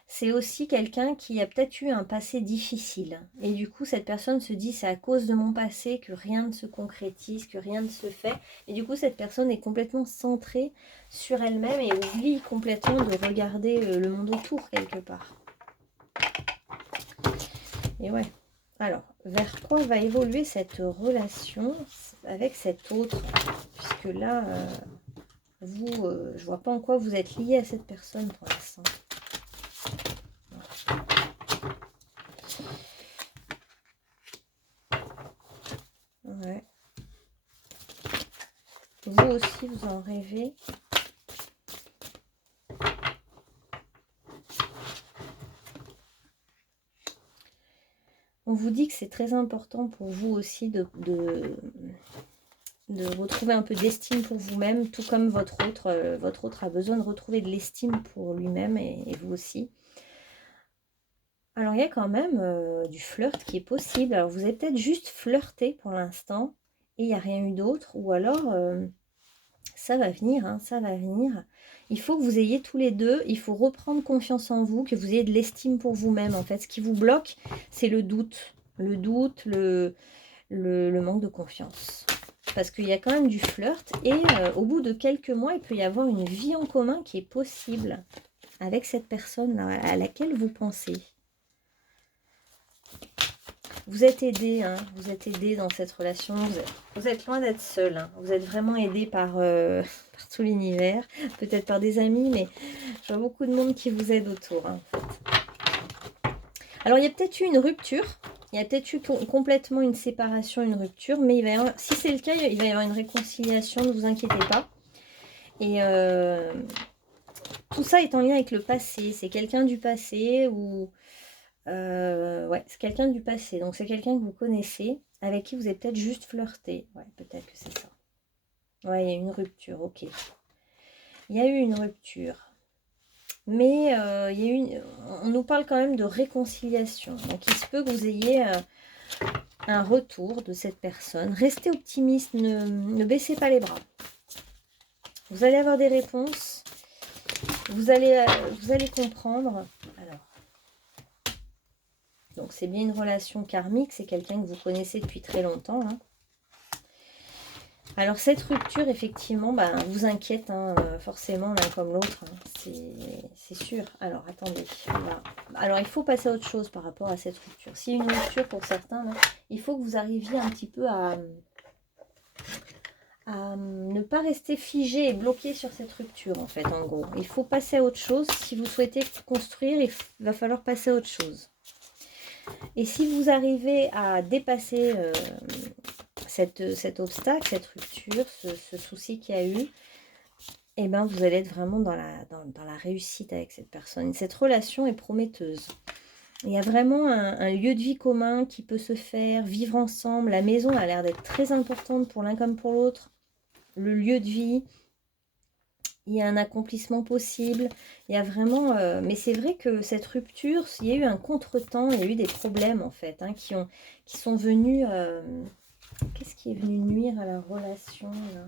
C'est aussi quelqu'un qui a peut-être eu un passé difficile. Et du coup, cette personne se dit, c'est à cause de mon passé que rien ne se concrétise, que rien ne se fait. Et du coup, cette personne est complètement centrée sur elle-même et oublie complètement de regarder le monde autour quelque part. Et ouais. Alors, vers quoi va évoluer cette relation avec cet autre? Puisque là, vous, je vois pas en quoi vous êtes lié à cette personne pour l'instant. Ouais. Vous aussi, vous en rêvez. On vous dit que c'est très important pour vous aussi de retrouver un peu d'estime pour vous-même, tout comme votre autre a besoin de retrouver de l'estime pour lui-même et vous aussi. Alors il y a quand même du flirt qui est possible. Alors vous avez peut-être juste flirté pour l'instant et il n'y a rien eu d'autre, ou alors ça va venir, hein, ça va venir. Il faut que vous ayez tous les deux, il faut reprendre confiance en vous, que vous ayez de l'estime pour vous-même. En fait, ce qui vous bloque, c'est le doute. Le doute, le manque de confiance. Parce qu'il y a quand même du flirt et au bout de quelques mois, il peut y avoir une vie en commun qui est possible avec cette personne à laquelle vous pensez. Vous êtes aidé, hein, vous êtes aidé dans cette relation, vous êtes loin d'être seul, hein, vous êtes vraiment aidé par, par tout l'univers, peut-être par des amis, mais je vois beaucoup de monde qui vous aide autour, hein, en fait. Alors il y a peut-être eu une rupture, il y a peut-être eu complètement une séparation, une rupture, mais il va y avoir, si c'est le cas, il va y avoir une réconciliation, ne vous inquiétez pas. Et tout ça est en lien avec le passé, c'est quelqu'un du passé ou... ouais, c'est quelqu'un du passé. Donc c'est quelqu'un que vous connaissez, avec qui vous avez peut-être juste flirté. Ouais, peut-être que c'est ça. Ouais, il y a eu une rupture, ok. Il y a eu une rupture. Mais il y a eu on nous parle quand même de réconciliation. Donc il se peut que vous ayez un retour de cette personne. Restez optimiste, ne baissez pas les bras. Vous allez avoir des réponses. Vous allez comprendre. Alors, donc c'est bien une relation karmique, c'est quelqu'un que vous connaissez depuis très longtemps. Hein. Alors cette rupture, effectivement, bah, vous inquiète, hein, forcément, l'un comme l'autre. Hein, c'est sûr. Alors attendez. Voilà. Alors il faut passer à autre chose par rapport à cette rupture. S'il y a une rupture pour certains, là, il faut que vous arriviez un petit peu à ne pas rester figé et bloqué sur cette rupture, en fait, en gros. Il faut passer à autre chose. Si vous souhaitez construire, il va falloir passer à autre chose. Et si vous arrivez à dépasser cet obstacle, cette rupture, ce souci qu'il y a eu, eh ben, vous allez être vraiment dans la réussite avec cette personne. Cette relation est prometteuse. Il y a vraiment un lieu de vie commun qui peut se faire, vivre ensemble. La maison a l'air d'être très importante pour l'un comme pour l'autre. Le lieu de vie, il y a un accomplissement possible. Il y a vraiment... mais c'est vrai que cette rupture, il y a eu un contretemps, il y a eu des problèmes en fait, hein, qui sont venus... qu'est-ce qui est venu nuire à la relation là?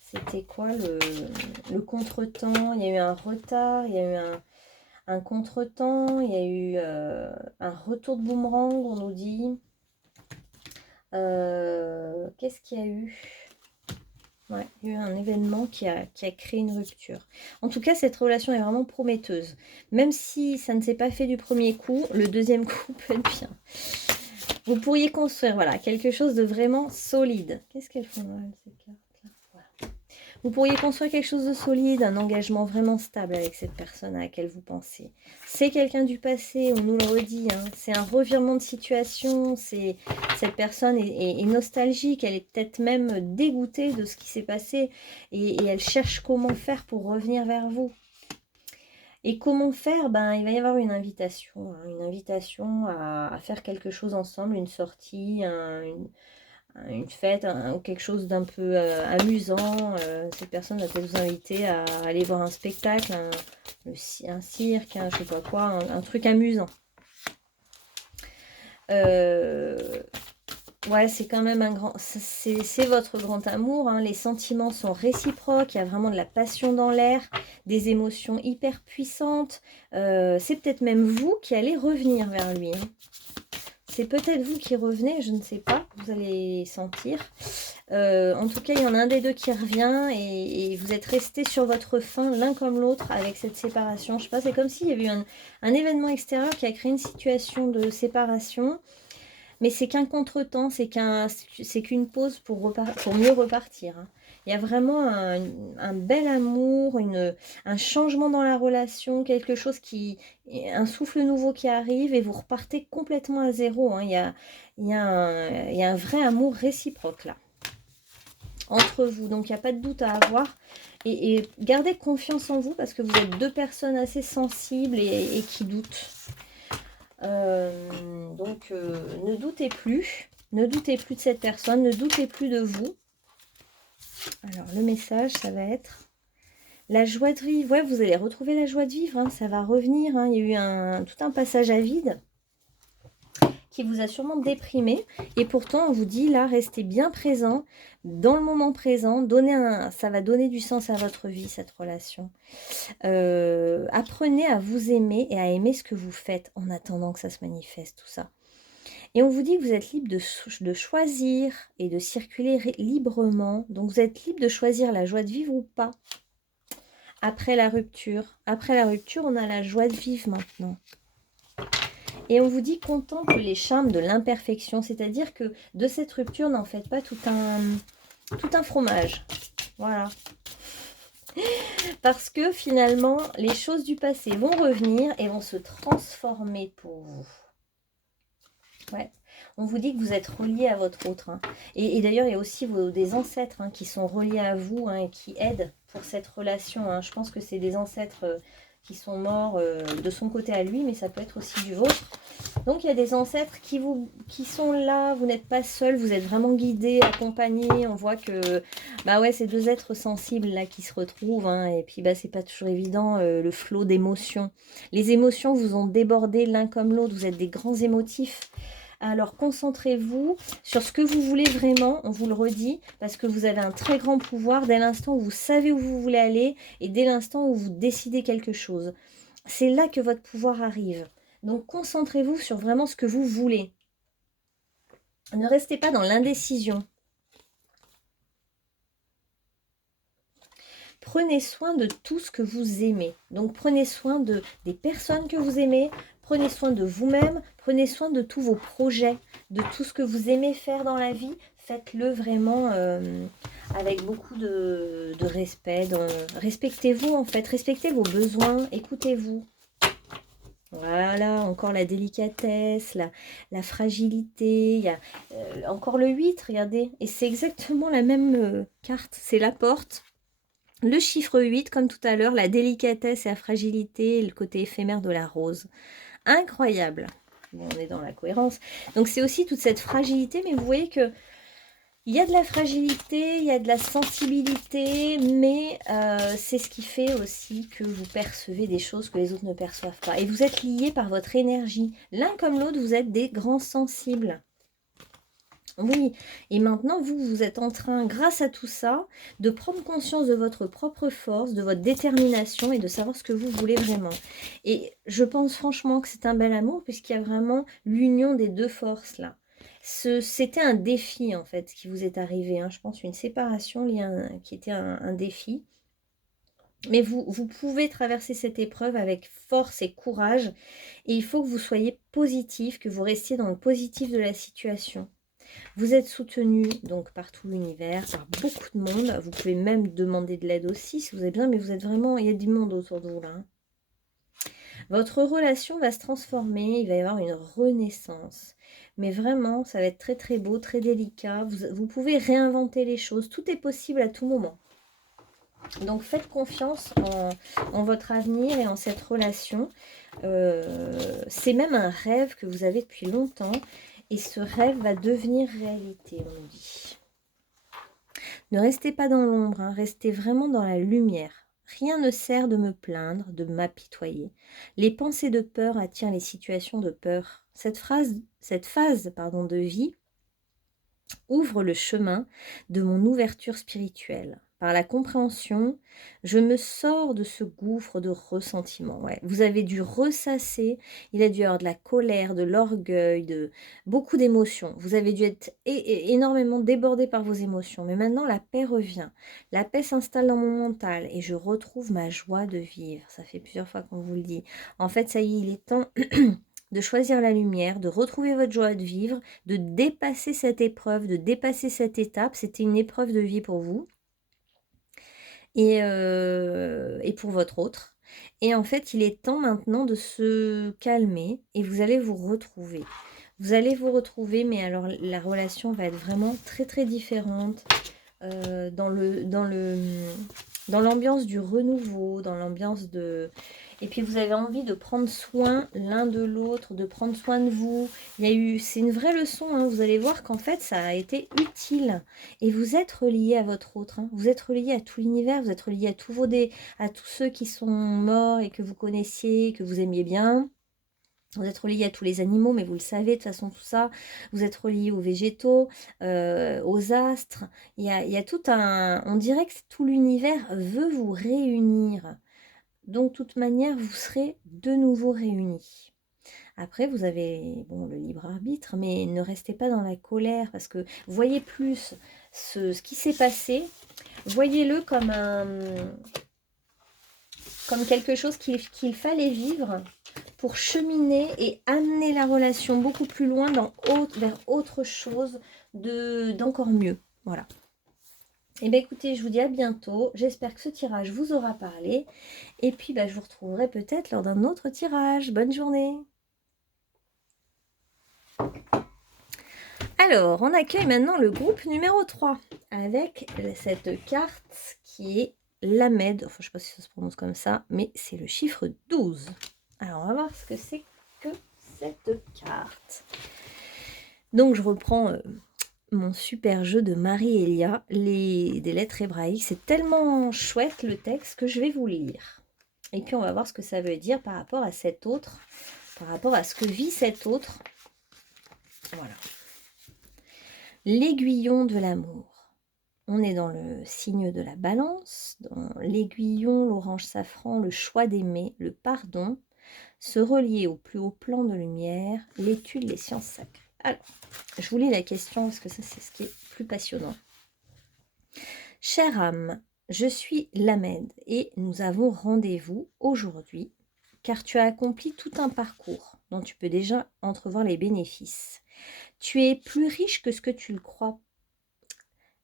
C'était quoi le contretemps? Il y a eu un retard, il y a eu un contretemps, il y a eu un retour de boomerang, on nous dit. Qu'est-ce qu'il y a eu? Ouais, il y a eu un événement qui a créé une rupture. En tout cas, cette relation est vraiment prometteuse. Même si ça ne s'est pas fait du premier coup, le deuxième coup peut être bien. Vous pourriez construire, voilà, quelque chose de vraiment solide. Qu'est-ce qu'elles font, ces cartes-là? Voilà. Vous pourriez construire quelque chose de solide, un engagement vraiment stable avec cette personne à laquelle vous pensez. C'est quelqu'un du passé, on nous le redit, hein. C'est un revirement de situation, cette personne est nostalgique, elle est peut-être même dégoûtée de ce qui s'est passé et elle cherche comment faire pour revenir vers vous. Et comment faire? Ben, il va y avoir une invitation, hein, une invitation à faire quelque chose ensemble, une sortie, une fête, ou quelque chose d'un peu amusant. Cette personne va peut-être vous inviter à aller voir un spectacle, un cirque, je sais pas quoi, un truc amusant. Ouais, c'est quand même un grand... C'est votre grand amour, hein. Les sentiments sont réciproques, il y a vraiment de la passion dans l'air, des émotions hyper puissantes. C'est peut-être même vous qui allez revenir vers lui, hein. C'est peut-être vous qui revenez, je ne sais pas, vous allez sentir. En tout cas, il y en a un des deux qui revient et vous êtes restés sur votre faim l'un comme l'autre avec cette séparation. Je sais pas, c'est comme s'il y avait eu un événement extérieur qui a créé une situation de séparation. Mais c'est qu'un contretemps, c'est qu'une pause pour mieux repartir, hein. Il y a vraiment un bel amour, un changement dans la relation, quelque chose un souffle nouveau qui arrive et vous repartez complètement à zéro, hein. Il y a un vrai amour réciproque là, entre vous. Donc il n'y a pas de doute à avoir. Et gardez confiance en vous parce que vous êtes deux personnes assez sensibles et qui doutent. Donc ne doutez plus de cette personne, ne doutez plus de vous. Alors le message, ça va être la joie de vivre. Ouais, vous allez retrouver la joie de vivre, hein, ça va revenir, hein. Il y a eu tout un passage à vide qui vous a sûrement déprimé et pourtant on vous dit là, restez bien présent dans le moment présent, ça va donner du sens à votre vie, cette relation. Apprenez à vous aimer et à aimer ce que vous faites en attendant que ça se manifeste, tout ça. Et on vous dit que vous êtes libre de choisir et de circuler librement. Donc vous êtes libre de choisir la joie de vivre ou pas. Après la rupture, on a la joie de vivre maintenant. Et on vous dit contemple les charmes de l'imperfection. C'est-à-dire que de cette rupture, n'en faites pas tout un fromage. Voilà. Parce que finalement, les choses du passé vont revenir et vont se transformer pour vous. Ouais. On vous dit que vous êtes relié à votre autre, hein. Et d'ailleurs, il y a aussi des ancêtres, hein, qui sont reliés à vous, hein, et qui aident pour cette relation, hein. Je pense que c'est des ancêtres qui sont morts de son côté à lui, mais ça peut être aussi du vôtre. Donc, il y a des ancêtres qui sont là. Vous n'êtes pas seul, vous êtes vraiment guidés, accompagnés. On voit que bah ouais, c'est deux êtres sensibles là qui se retrouvent, hein, et puis bah, c'est pas toujours évident, le flot d'émotions. Les émotions vous ont débordé l'un comme l'autre. Vous êtes des grands émotifs. Alors concentrez-vous sur ce que vous voulez vraiment, on vous le redit, parce que vous avez un très grand pouvoir dès l'instant où vous savez où vous voulez aller et dès l'instant où vous décidez quelque chose. C'est là que votre pouvoir arrive. Donc concentrez-vous sur vraiment ce que vous voulez. Ne restez pas dans l'indécision. Prenez soin de tout ce que vous aimez. Donc prenez soin des personnes que vous aimez, prenez soin de vous-même, prenez soin de tous vos projets, de tout ce que vous aimez faire dans la vie. Faites-le vraiment avec beaucoup de respect. Respectez-vous en fait, respectez vos besoins, écoutez-vous. Voilà, encore la délicatesse, la fragilité, il y a encore le 8, regardez. Et c'est exactement la même carte, c'est la porte. Le chiffre 8, comme tout à l'heure, la délicatesse et la fragilité, le côté éphémère de la rose. Incroyable. Bon, on est dans la cohérence. Donc c'est aussi toute cette fragilité, mais vous voyez que il y a de la fragilité, il y a de la sensibilité, mais c'est ce qui fait aussi que vous percevez des choses que les autres ne perçoivent pas. Et vous êtes liés par votre énergie. L'un comme l'autre, vous êtes des grands sensibles. Oui, et maintenant, vous êtes en train, grâce à tout ça, de prendre conscience de votre propre force, de votre détermination et de savoir ce que vous voulez vraiment. Et je pense franchement que c'est un bel amour puisqu'il y a vraiment l'union des deux forces là. C'était un défi en fait qui vous est arrivé, hein. Je pense une séparation qui était un défi. Mais vous pouvez traverser cette épreuve avec force et courage. Et il faut que vous soyez positif, que vous restiez dans le positif de la situation. Vous êtes soutenu donc par tout l'univers, par beaucoup de monde. Vous pouvez même demander de l'aide aussi si vous avez besoin, mais vous êtes vraiment, il y a du monde autour de vous là, hein. Votre relation va se transformer, il va y avoir une renaissance. Mais vraiment, ça va être très très beau, très délicat. Vous pouvez réinventer les choses. Tout est possible à tout moment. Donc faites confiance en votre avenir et en cette relation. C'est même un rêve que vous avez depuis longtemps. Et ce rêve va devenir réalité, on nous dit. Ne restez pas dans l'ombre, hein, restez vraiment dans la lumière. Rien ne sert de me plaindre, de m'apitoyer. Les pensées de peur attirent les situations de peur. Cette phase de vie ouvre le chemin de mon ouverture spirituelle. Par la compréhension, je me sors de ce gouffre de ressentiment. Ouais, vous avez dû ressasser, il a dû y avoir de la colère, de l'orgueil, de beaucoup d'émotions. Vous avez dû être énormément débordé par vos émotions. Mais maintenant, la paix revient. La paix s'installe dans mon mental et je retrouve ma joie de vivre. Ça fait plusieurs fois qu'on vous le dit. En fait, ça y est, il est temps de choisir la lumière, de retrouver votre joie de vivre, de dépasser cette épreuve, de dépasser cette étape. C'était une épreuve de vie pour vous et pour votre autre. Et en fait, il est temps maintenant de se calmer et vous allez vous retrouver. Vous allez vous retrouver, mais alors la relation va être vraiment très très différente dans l'ambiance du renouveau, dans l'ambiance de... Et puis vous avez envie de prendre soin l'un de l'autre, de prendre soin de vous. C'est une vraie leçon, hein. Vous allez voir qu'en fait ça a été utile. Et vous êtes relié à votre autre, hein. Vous êtes relié à tout l'univers, vous êtes relié à à tous ceux qui sont morts et que vous connaissiez, que vous aimiez bien. Vous êtes relié à tous les animaux, mais vous le savez, de toute façon, tout ça. Vous êtes relié aux végétaux, aux astres. Il y a tout un... On dirait que tout l'univers veut vous réunir. Donc, de toute manière, vous serez de nouveau réunis. Après, vous avez bon, le libre arbitre, mais ne restez pas dans la colère, parce que voyez plus ce qui s'est passé. Voyez-le comme quelque chose qu'il fallait vivre pour cheminer et amener la relation beaucoup plus loin vers autre chose d'encore mieux. Voilà. Et bien écoutez, je vous dis à bientôt. J'espère que ce tirage vous aura parlé. Et puis je vous retrouverai peut-être lors d'un autre tirage. Bonne journée. Alors, on accueille maintenant le groupe numéro 3 avec cette carte qui est l'Amed. Enfin, je ne sais pas si ça se prononce comme ça, mais c'est le chiffre 12. Alors, on va voir ce que c'est que cette carte. Donc, je reprends mon super jeu de Marie-Elia, des lettres hébraïques. C'est tellement chouette le texte que je vais vous lire. Et puis, on va voir ce que ça veut dire par rapport à cet autre, par rapport à ce que vit cet autre. Voilà. L'aiguillon de l'amour. On est dans le signe de la balance, dans l'aiguillon, l'orange safran, le choix d'aimer, le pardon, se relier au plus haut plan de lumière, l'étude des sciences sacrées. Alors, je vous lis la question parce que ça, c'est ce qui est plus passionnant. Chère âme, je suis Lamed et nous avons rendez-vous aujourd'hui car tu as accompli tout un parcours dont tu peux déjà entrevoir les bénéfices. Tu es plus riche que ce que tu le crois,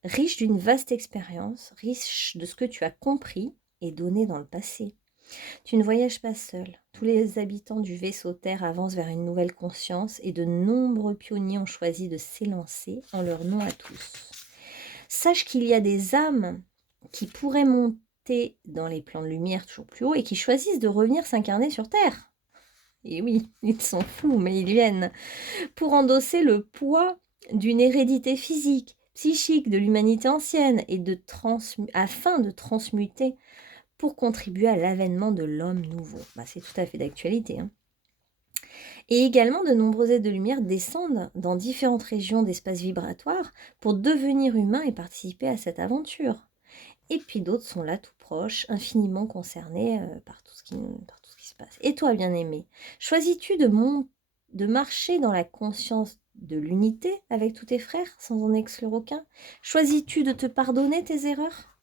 riche d'une vaste expérience, riche de ce que tu as compris et donné dans le passé. Tu ne voyages pas seul. Tous les habitants du vaisseau Terre avancent vers une nouvelle conscience et de nombreux pionniers ont choisi de s'élancer en leur nom à tous. Sache qu'il y a des âmes qui pourraient monter dans les plans de lumière toujours plus haut et qui choisissent de revenir s'incarner sur Terre. Et oui, ils sont fous, mais ils viennent pour endosser le poids d'une hérédité physique, psychique de l'humanité ancienne et afin de transmuter pour contribuer à l'avènement de l'homme nouveau. C'est tout à fait d'actualité. Hein. Et également, de nombreux êtres de lumière descendent dans différentes régions d'espace vibratoire pour devenir humains et participer à cette aventure. Et puis d'autres sont là tout proches, infiniment concernés par tout ce qui se passe. Et toi, bien-aimé, choisis-tu de marcher dans la conscience de l'unité avec tous tes frères sans en exclure aucun? Choisis-tu de te pardonner tes erreurs?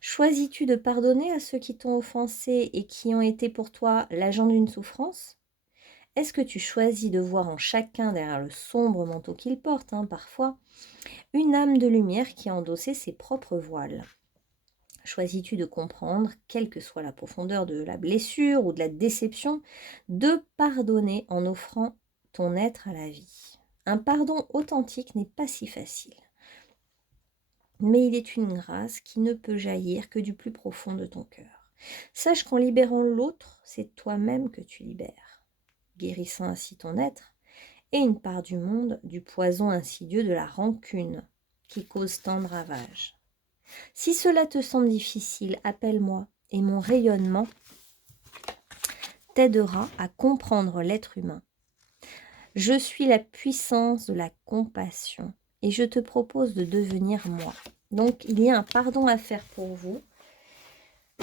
Choisis-tu de pardonner à ceux qui t'ont offensé et qui ont été pour toi l'agent d'une souffrance? Est-ce que tu choisis de voir en chacun, derrière le sombre manteau qu'il porte, parfois, une âme de lumière qui a endossé ses propres voiles? Choisis-tu de comprendre, quelle que soit la profondeur de la blessure ou de la déception, de pardonner en offrant ton être à la vie? Un pardon authentique n'est pas si facile, mais il est une grâce qui ne peut jaillir que du plus profond de ton cœur. Sache qu'en libérant l'autre, c'est toi-même que tu libères, guérissant ainsi ton être et une part du monde du poison insidieux de la rancune qui cause tant de ravages. Si cela te semble difficile, appelle-moi et mon rayonnement t'aidera à comprendre l'être humain. Je suis la puissance de la compassion et je te propose de devenir moi. Donc, il y a un pardon à faire pour vous.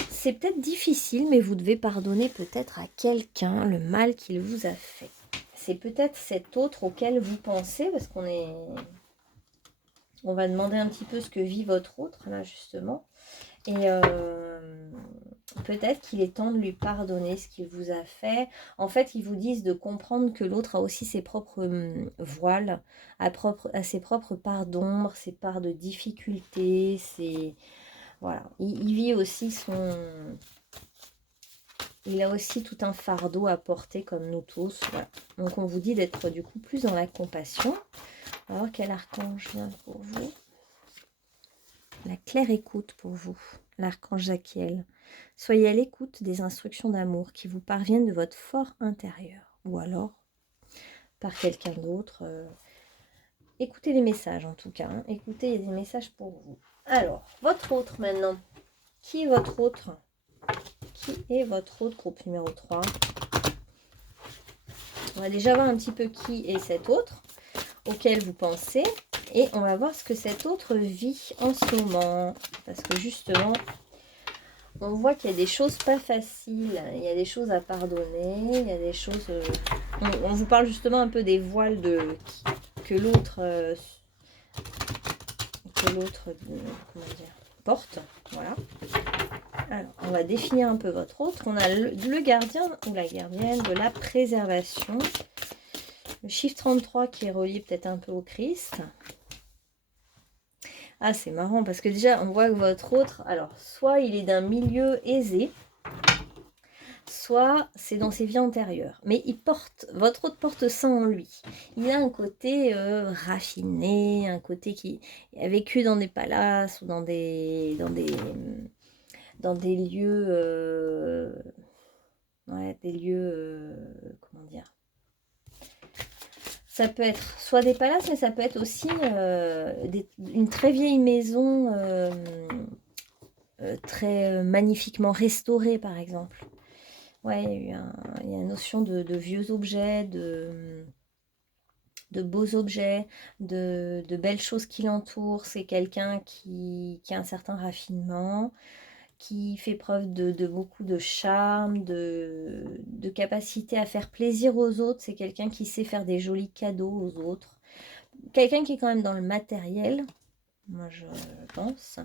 C'est peut-être difficile, mais vous devez pardonner peut-être à quelqu'un le mal qu'il vous a fait. C'est peut-être cet autre auquel vous pensez, parce on va demander un petit peu ce que vit votre autre, là, justement. Et peut-être qu'il est temps de lui pardonner ce qu'il vous a fait. En fait, ils vous disent de comprendre que l'autre a aussi ses propres voiles, a ses propres parts d'ombre, ses parts de difficultés. Voilà. Il vit aussi il a aussi tout un fardeau à porter comme nous tous. Voilà. Donc on vous dit d'être du coup plus dans la compassion. Alors quel archange vient pour vous? La claire écoute pour vous, l'archange Zachiel. Soyez à l'écoute des instructions d'amour qui vous parviennent de votre fort intérieur, ou alors par quelqu'un d'autre. Écoutez les messages en tout cas, écoutez, il y a des messages pour vous. Alors, votre autre maintenant. Qui est votre autre? Qui est votre autre, groupe numéro 3? On va déjà voir un petit peu qui est cet autre auquel vous pensez. Et on va voir ce que cet autre vit en ce moment. Parce que justement, on voit qu'il y a des choses pas faciles. Il y a des choses à pardonner. Il y a des choses... On vous parle justement un peu des voiles que l'autre... comment dire, porte. Voilà. Alors, on va définir un peu votre autre. On a le gardien ou la gardienne de la préservation. Le chiffre 33 qui est relié peut-être un peu au Christ. Ah, c'est marrant parce que déjà, on voit que votre autre, alors, soit il est d'un milieu aisé, soit c'est dans ses vies antérieures. Mais votre autre porte ça en lui. Il a un côté raffiné, un côté qui a vécu dans des palaces ou dans des lieux, des lieux, comment dire, ça peut être soit des palaces, mais ça peut être aussi une très vieille maison très magnifiquement restaurée, par exemple. Ouais, il y a une notion de vieux objets, de beaux objets, de belles choses qui l'entourent. C'est quelqu'un qui a un certain raffinement, qui fait preuve de beaucoup de charme, de capacité à faire plaisir aux autres. C'est quelqu'un qui sait faire des jolis cadeaux aux autres. Quelqu'un qui est quand même dans le matériel, moi je pense.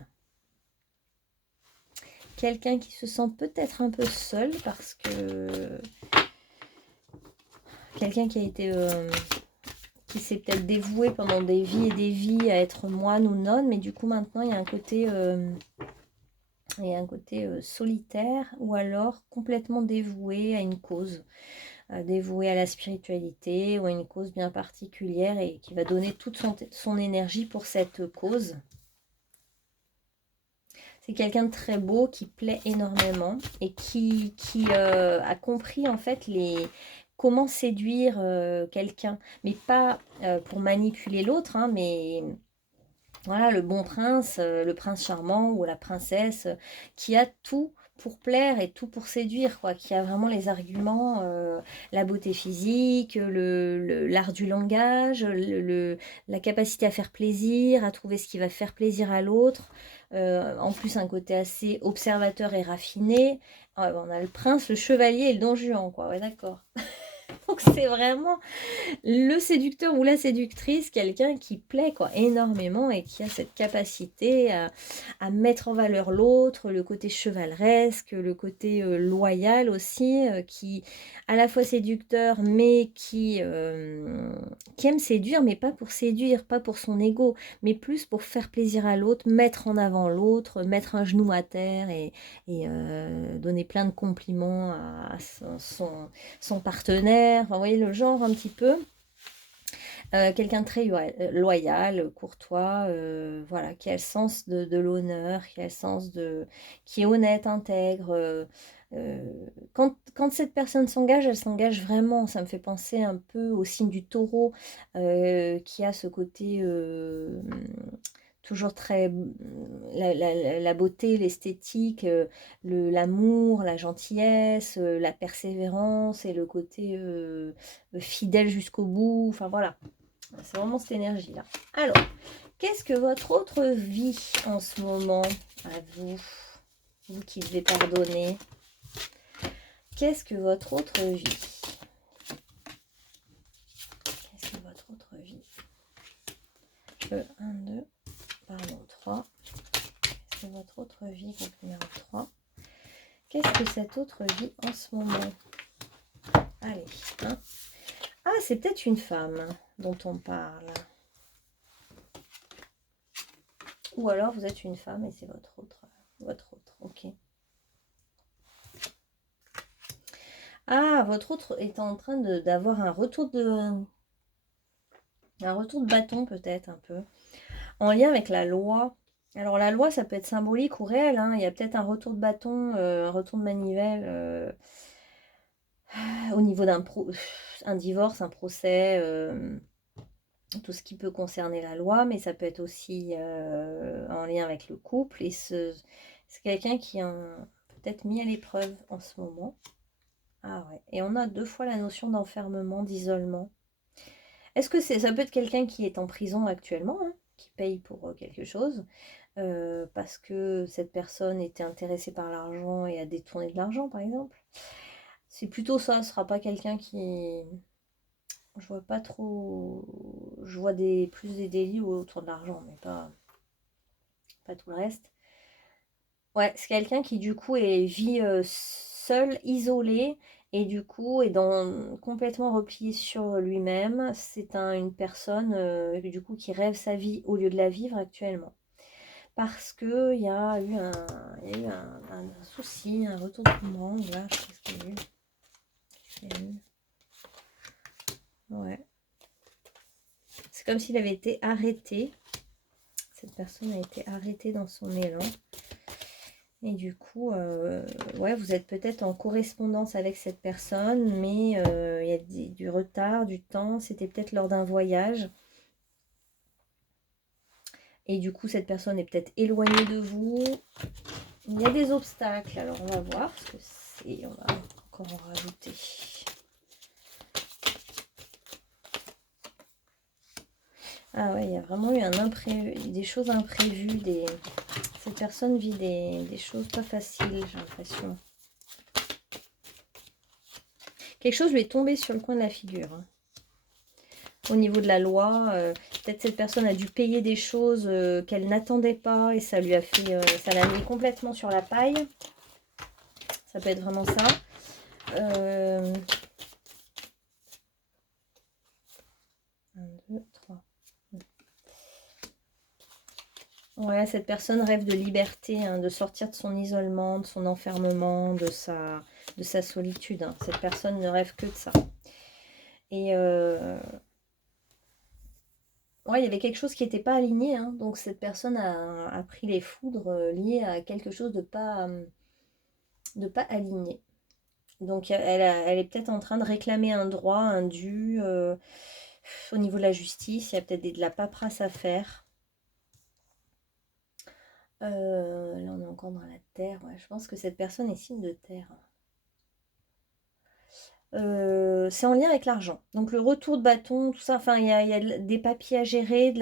Quelqu'un qui se sent peut-être un peu seul parce que... Quelqu'un qui a été... qui s'est peut-être dévoué pendant des vies et des vies à être moine ou nonne, mais du coup maintenant il y a un côté... solitaire ou alors complètement dévoué à une cause, dévoué à la spiritualité ou à une cause bien particulière et qui va donner toute son énergie pour cette cause. C'est quelqu'un de très beau qui plaît énormément et qui a compris en fait comment séduire quelqu'un, mais pas pour manipuler l'autre, mais... Voilà, le bon prince, le prince charmant ou la princesse qui a tout pour plaire et tout pour séduire, quoi, qui a vraiment les arguments, la beauté physique, l'art du langage, la capacité à faire plaisir, à trouver ce qui va faire plaisir à l'autre. En plus, un côté assez observateur et raffiné. Ouais, on a le prince, le chevalier et le don Juan, quoi. Ouais, d'accord. Donc c'est vraiment le séducteur ou la séductrice, quelqu'un qui plaît quoi, énormément et qui a cette capacité à mettre en valeur l'autre, le côté chevaleresque, le côté loyal aussi, qui à la fois séducteur mais qui aime séduire, mais pas pour séduire, pas pour son ego, mais plus pour faire plaisir à l'autre, mettre en avant l'autre, mettre un genou à terre et donner plein de compliments à son partenaire, enfin, vous voyez le genre un petit peu. Quelqu'un de très loyal, courtois, voilà, qui a le sens de l'honneur, qui a le sens qui est honnête, intègre. Quand cette personne s'engage, elle s'engage vraiment. Ça me fait penser un peu au signe du taureau, qui a ce côté toujours très la beauté, l'esthétique, l'amour, la gentillesse, la persévérance et le côté fidèle jusqu'au bout. Enfin voilà. C'est vraiment cette énergie-là. Alors, qu'est-ce que votre autre vie en ce moment à vous? Vous qui devez pardonner. Qu'est-ce que votre autre vie? Qu'est-ce que votre autre vie? 1, 2, pardon, 3. Qu'est-ce que votre autre vie, groupe numéro 3? Qu'est-ce que cette autre vie en ce moment? Allez, hein. Ah, c'est peut-être une femme dont on parle. Ou alors vous êtes une femme et c'est votre autre. Ok. Ah, votre autre est en train d'avoir un retour de bâton peut-être un peu. En lien avec la loi. Alors la loi, ça peut être symbolique ou réel, hein. Il y a peut-être un retour de bâton, un retour de manivelle au niveau un divorce, un procès, tout ce qui peut concerner la loi, mais ça peut être aussi en lien avec le couple. Et c'est quelqu'un qui est peut-être mis à l'épreuve en ce moment. Ah ouais. Et on a 2 fois la notion d'enfermement, d'isolement. Est-ce que ça peut être quelqu'un qui est en prison actuellement, hein, qui paye pour quelque chose, parce que cette personne était intéressée par l'argent et a détourné de l'argent, par exemple. C'est plutôt ça, ce sera pas quelqu'un qui... Je vois pas trop... Je vois plus des délits autour de l'argent, mais pas tout le reste. Ouais, c'est quelqu'un qui du coup vit seul, isolé, et du coup est complètement replié sur lui-même. C'est une personne du coup qui rêve sa vie au lieu de la vivre actuellement. Parce qu'il y a eu un souci, un retour de commande. Là, je sais ce qu'il y a eu. Ouais. C'est comme s'il avait été arrêté. Cette personne a été arrêtée dans son élan. Et du coup, ouais, vous êtes peut-être en correspondance avec cette personne, mais il y a du retard, du temps. C'était peut-être lors d'un voyage. Et du coup, cette personne est peut-être éloignée de vous. Il y a des obstacles. Alors, on va voir ce que c'est. On va encore en rajouter. Ah ouais, il y a vraiment eu des choses imprévues. Cette personne vit des choses pas faciles, j'ai l'impression. Quelque chose lui est tombé sur le coin de la figure. Hein. Au niveau de la loi, peut-être cette personne a dû payer des choses qu'elle n'attendait pas et ça lui a fait, ça l'a mis complètement sur la paille. Ça peut être vraiment ça. 1, 2, 3. Ouais, cette personne rêve de liberté, hein, de sortir de son isolement, de son enfermement, de sa solitude. Hein. Cette personne ne rêve que de ça. Et ouais, il y avait quelque chose qui n'était pas aligné. Hein. Donc cette personne a pris les foudres liées à quelque chose de pas aligné. Donc elle est peut-être en train de réclamer un droit, un dû au niveau de la justice. Il y a peut-être de la paperasse à faire. Là on est encore dans la terre. Ouais, je pense que cette personne est signe de terre. C'est en lien avec l'argent. Donc le retour de bâton, tout ça, enfin il y a des papiers à gérer,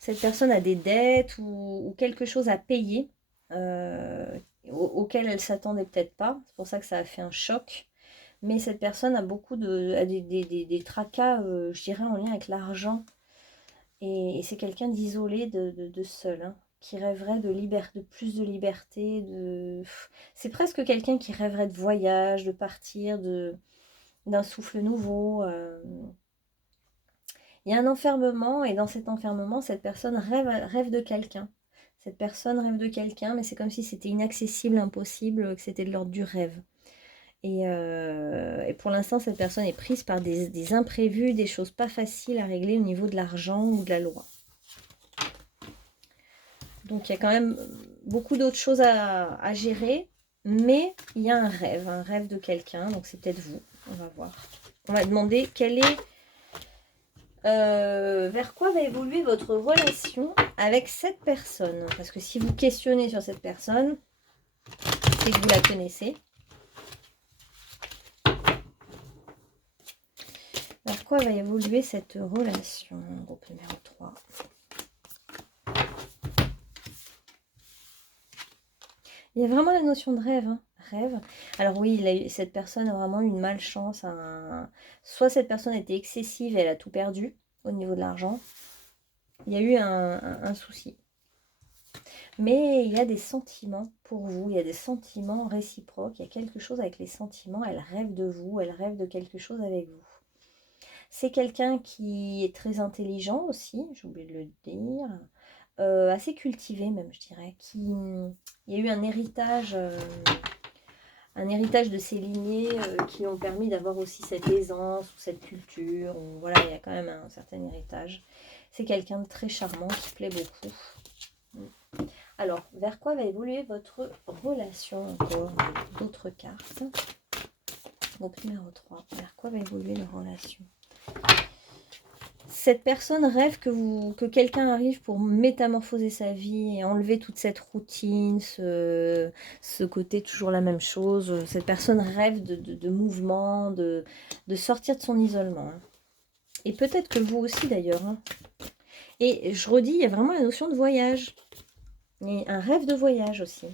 cette personne a des dettes ou quelque chose à payer auquel elle s'attendait peut-être pas. C'est pour ça que ça a fait un choc. Mais cette personne a beaucoup a des tracas, je dirais, en lien avec l'argent. Et c'est quelqu'un d'isolé, de seul, hein, qui rêverait de plus de liberté. C'est presque quelqu'un qui rêverait de voyage, de partir, d'un souffle nouveau. Il y a un enfermement, et dans cet enfermement, cette personne rêve de quelqu'un. Cette personne rêve de quelqu'un, mais c'est comme si c'était inaccessible, impossible, que c'était de l'ordre du rêve. Et pour l'instant, cette personne est prise par des imprévus, des choses pas faciles à régler au niveau de l'argent ou de la loi. Donc il y a quand même beaucoup d'autres choses à gérer, mais il y a un rêve de quelqu'un, donc c'est peut-être vous, on va voir. On va demander vers quoi va évoluer votre relation avec cette personne. Parce que si vous questionnez sur cette personne, c'est que vous la connaissez. Vers quoi va évoluer cette relation? Groupe numéro 3. Il y a vraiment la notion de rêve. Hein. Rêve. Alors oui, cette personne a vraiment une malchance. Soit cette personne était excessive et elle a tout perdu au niveau de l'argent. Il y a eu un souci. Mais il y a des sentiments pour vous, il y a des sentiments réciproques, il y a quelque chose avec les sentiments, elle rêve de vous, elle rêve de quelque chose avec vous. C'est quelqu'un qui est très intelligent aussi, j'ai oublié de le dire, assez cultivé même, je dirais. Il y a eu un héritage de ses lignées qui ont permis d'avoir aussi cette aisance ou cette culture. Ou, voilà, il y a quand même un certain héritage. C'est quelqu'un de très charmant qui plaît beaucoup. Alors, vers quoi va évoluer votre relation encore? D'autres cartes. Groupe numéro 3. Vers quoi va évoluer la relation? Cette personne rêve que quelqu'un arrive pour métamorphoser sa vie et enlever toute cette routine, ce côté toujours la même chose. Cette personne rêve de mouvement, de sortir de son isolement. Hein. Et peut-être que vous aussi d'ailleurs. Hein. Et je redis, il y a vraiment la notion de voyage. Et un rêve de voyage aussi.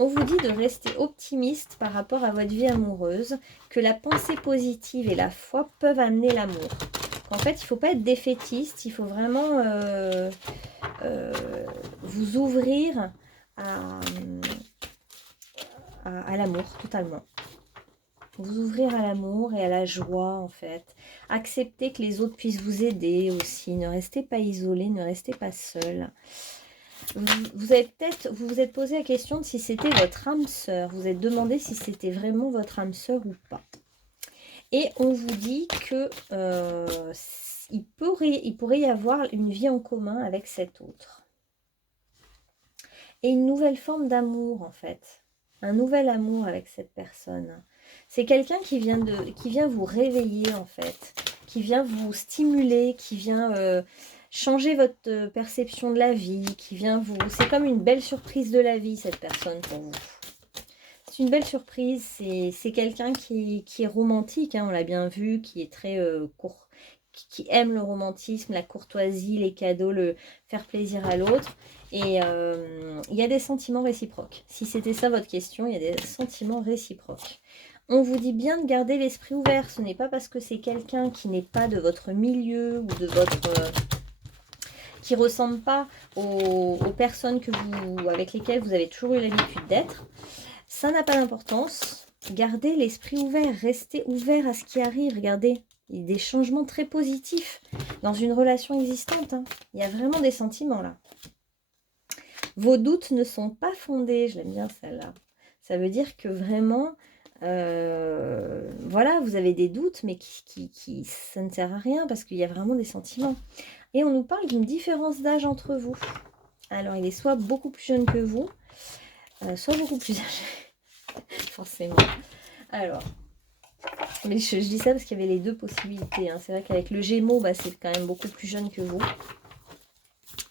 On vous dit de rester optimiste par rapport à votre vie amoureuse, que la pensée positive et la foi peuvent amener l'amour. En fait, il ne faut pas être défaitiste, il faut vraiment vous ouvrir à l'amour totalement. Vous ouvrir à l'amour et à la joie en fait. Accepter que les autres puissent vous aider aussi. Ne restez pas isolé, ne restez pas seul. Vous vous êtes posé la question de si c'était votre âme sœur. Vous êtes demandé si c'était vraiment votre âme sœur ou pas. Et on vous dit que il pourrait y avoir une vie en commun avec cet autre. Et une nouvelle forme d'amour en fait. Un nouvel amour avec cette personne. C'est quelqu'un qui vient vous réveiller en fait. Qui vient vous stimuler, qui vient... changer votre perception de la vie, qui vient vous... C'est comme une belle surprise de la vie, cette personne, pour vous. C'est une belle surprise, c'est quelqu'un qui est romantique, hein, on l'a bien vu, qui est très qui aime le romantisme, la courtoisie, les cadeaux, le faire plaisir à l'autre. Et il y a des sentiments réciproques. Si c'était ça votre question, il y a des sentiments réciproques. On vous dit bien de garder l'esprit ouvert. Ce n'est pas parce que c'est quelqu'un qui n'est pas de votre milieu ou de votre... qui ne ressemble pas aux personnes avec lesquelles vous avez toujours eu l'habitude d'être. Ça n'a pas d'importance. Gardez l'esprit ouvert, restez ouvert à ce qui arrive. Regardez, il y a des changements très positifs dans une relation existante. Hein. Il y a vraiment des sentiments là. Vos doutes ne sont pas fondés. Je l'aime bien celle-là. Ça veut dire que vraiment... voilà, vous avez des doutes, mais ça ne sert à rien parce qu'il y a vraiment des sentiments. Et on nous parle d'une différence d'âge entre vous. Alors, il est soit beaucoup plus jeune que vous, soit beaucoup plus âgé. Forcément. Alors, mais je dis ça parce qu'il y avait les deux possibilités. Hein. C'est vrai qu'avec le Gémeaux, bah, c'est quand même beaucoup plus jeune que vous.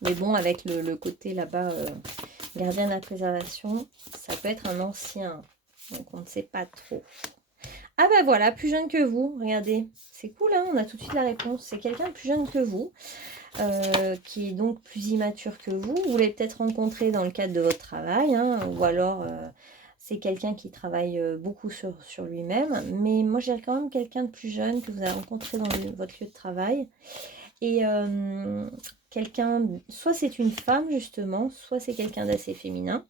Mais bon, avec le côté là-bas, gardien de la préservation, ça peut être un ancien. Donc, on ne sait pas trop. Ah bah voilà, plus jeune que vous, regardez. C'est cool, hein, on a tout de suite la réponse. C'est quelqu'un de plus jeune que vous, qui est donc plus immature que vous. Vous l'avez peut-être rencontré dans le cadre de votre travail, hein, ou alors C'est quelqu'un qui travaille beaucoup sur lui-même. Mais moi, je dirais quand même quelqu'un de plus jeune que vous avez rencontré dans votre lieu de travail. Et quelqu'un, soit c'est une femme justement, soit c'est quelqu'un d'assez féminin.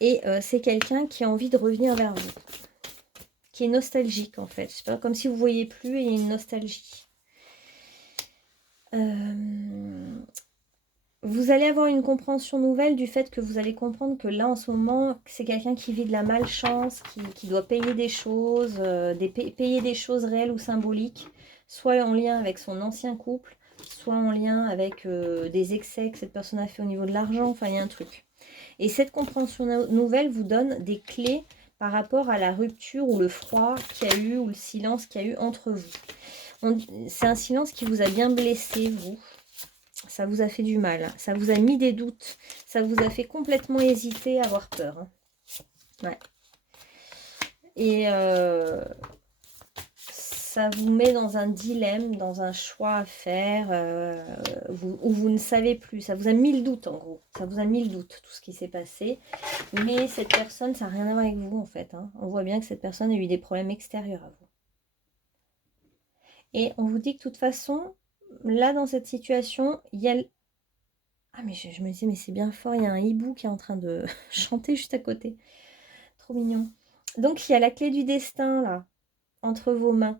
Et c'est quelqu'un qui a envie de revenir vers vous. Qui est nostalgique en fait. C'est pas comme si vous ne voyez plus et il y a une nostalgie. Vous allez avoir une compréhension nouvelle du fait que vous allez comprendre que là en ce moment c'est quelqu'un qui vit de la malchance, qui doit payer des choses, payer des choses réelles ou symboliques, soit en lien avec son ancien couple, soit en lien avec des excès que cette personne a fait au niveau de l'argent, enfin il y a un truc. Et cette compréhension nouvelle vous donne des clés par rapport à la rupture ou le froid qu'il y a eu ou le silence qu'il y a eu entre vous. C'est un silence qui vous a bien blessé, vous. Ça vous a fait du mal, ça vous a mis des doutes, ça vous a fait complètement hésiter, avoir peur. Hein. Ouais. Et ça vous met dans un dilemme, dans un choix à faire, où vous ne savez plus. Ça vous a mis le doute en gros. Ça vous a mis le doute, tout ce qui s'est passé. Mais cette personne, ça n'a rien à voir avec vous en fait. Hein. On voit bien que cette personne a eu des problèmes extérieurs à vous. Et on vous dit que de toute façon, là dans cette situation, il y a... Ah mais je me disais, mais c'est bien fort, il y a un hibou qui est en train de chanter juste à côté. Trop mignon. Donc il y a la clé du destin là, entre vos mains.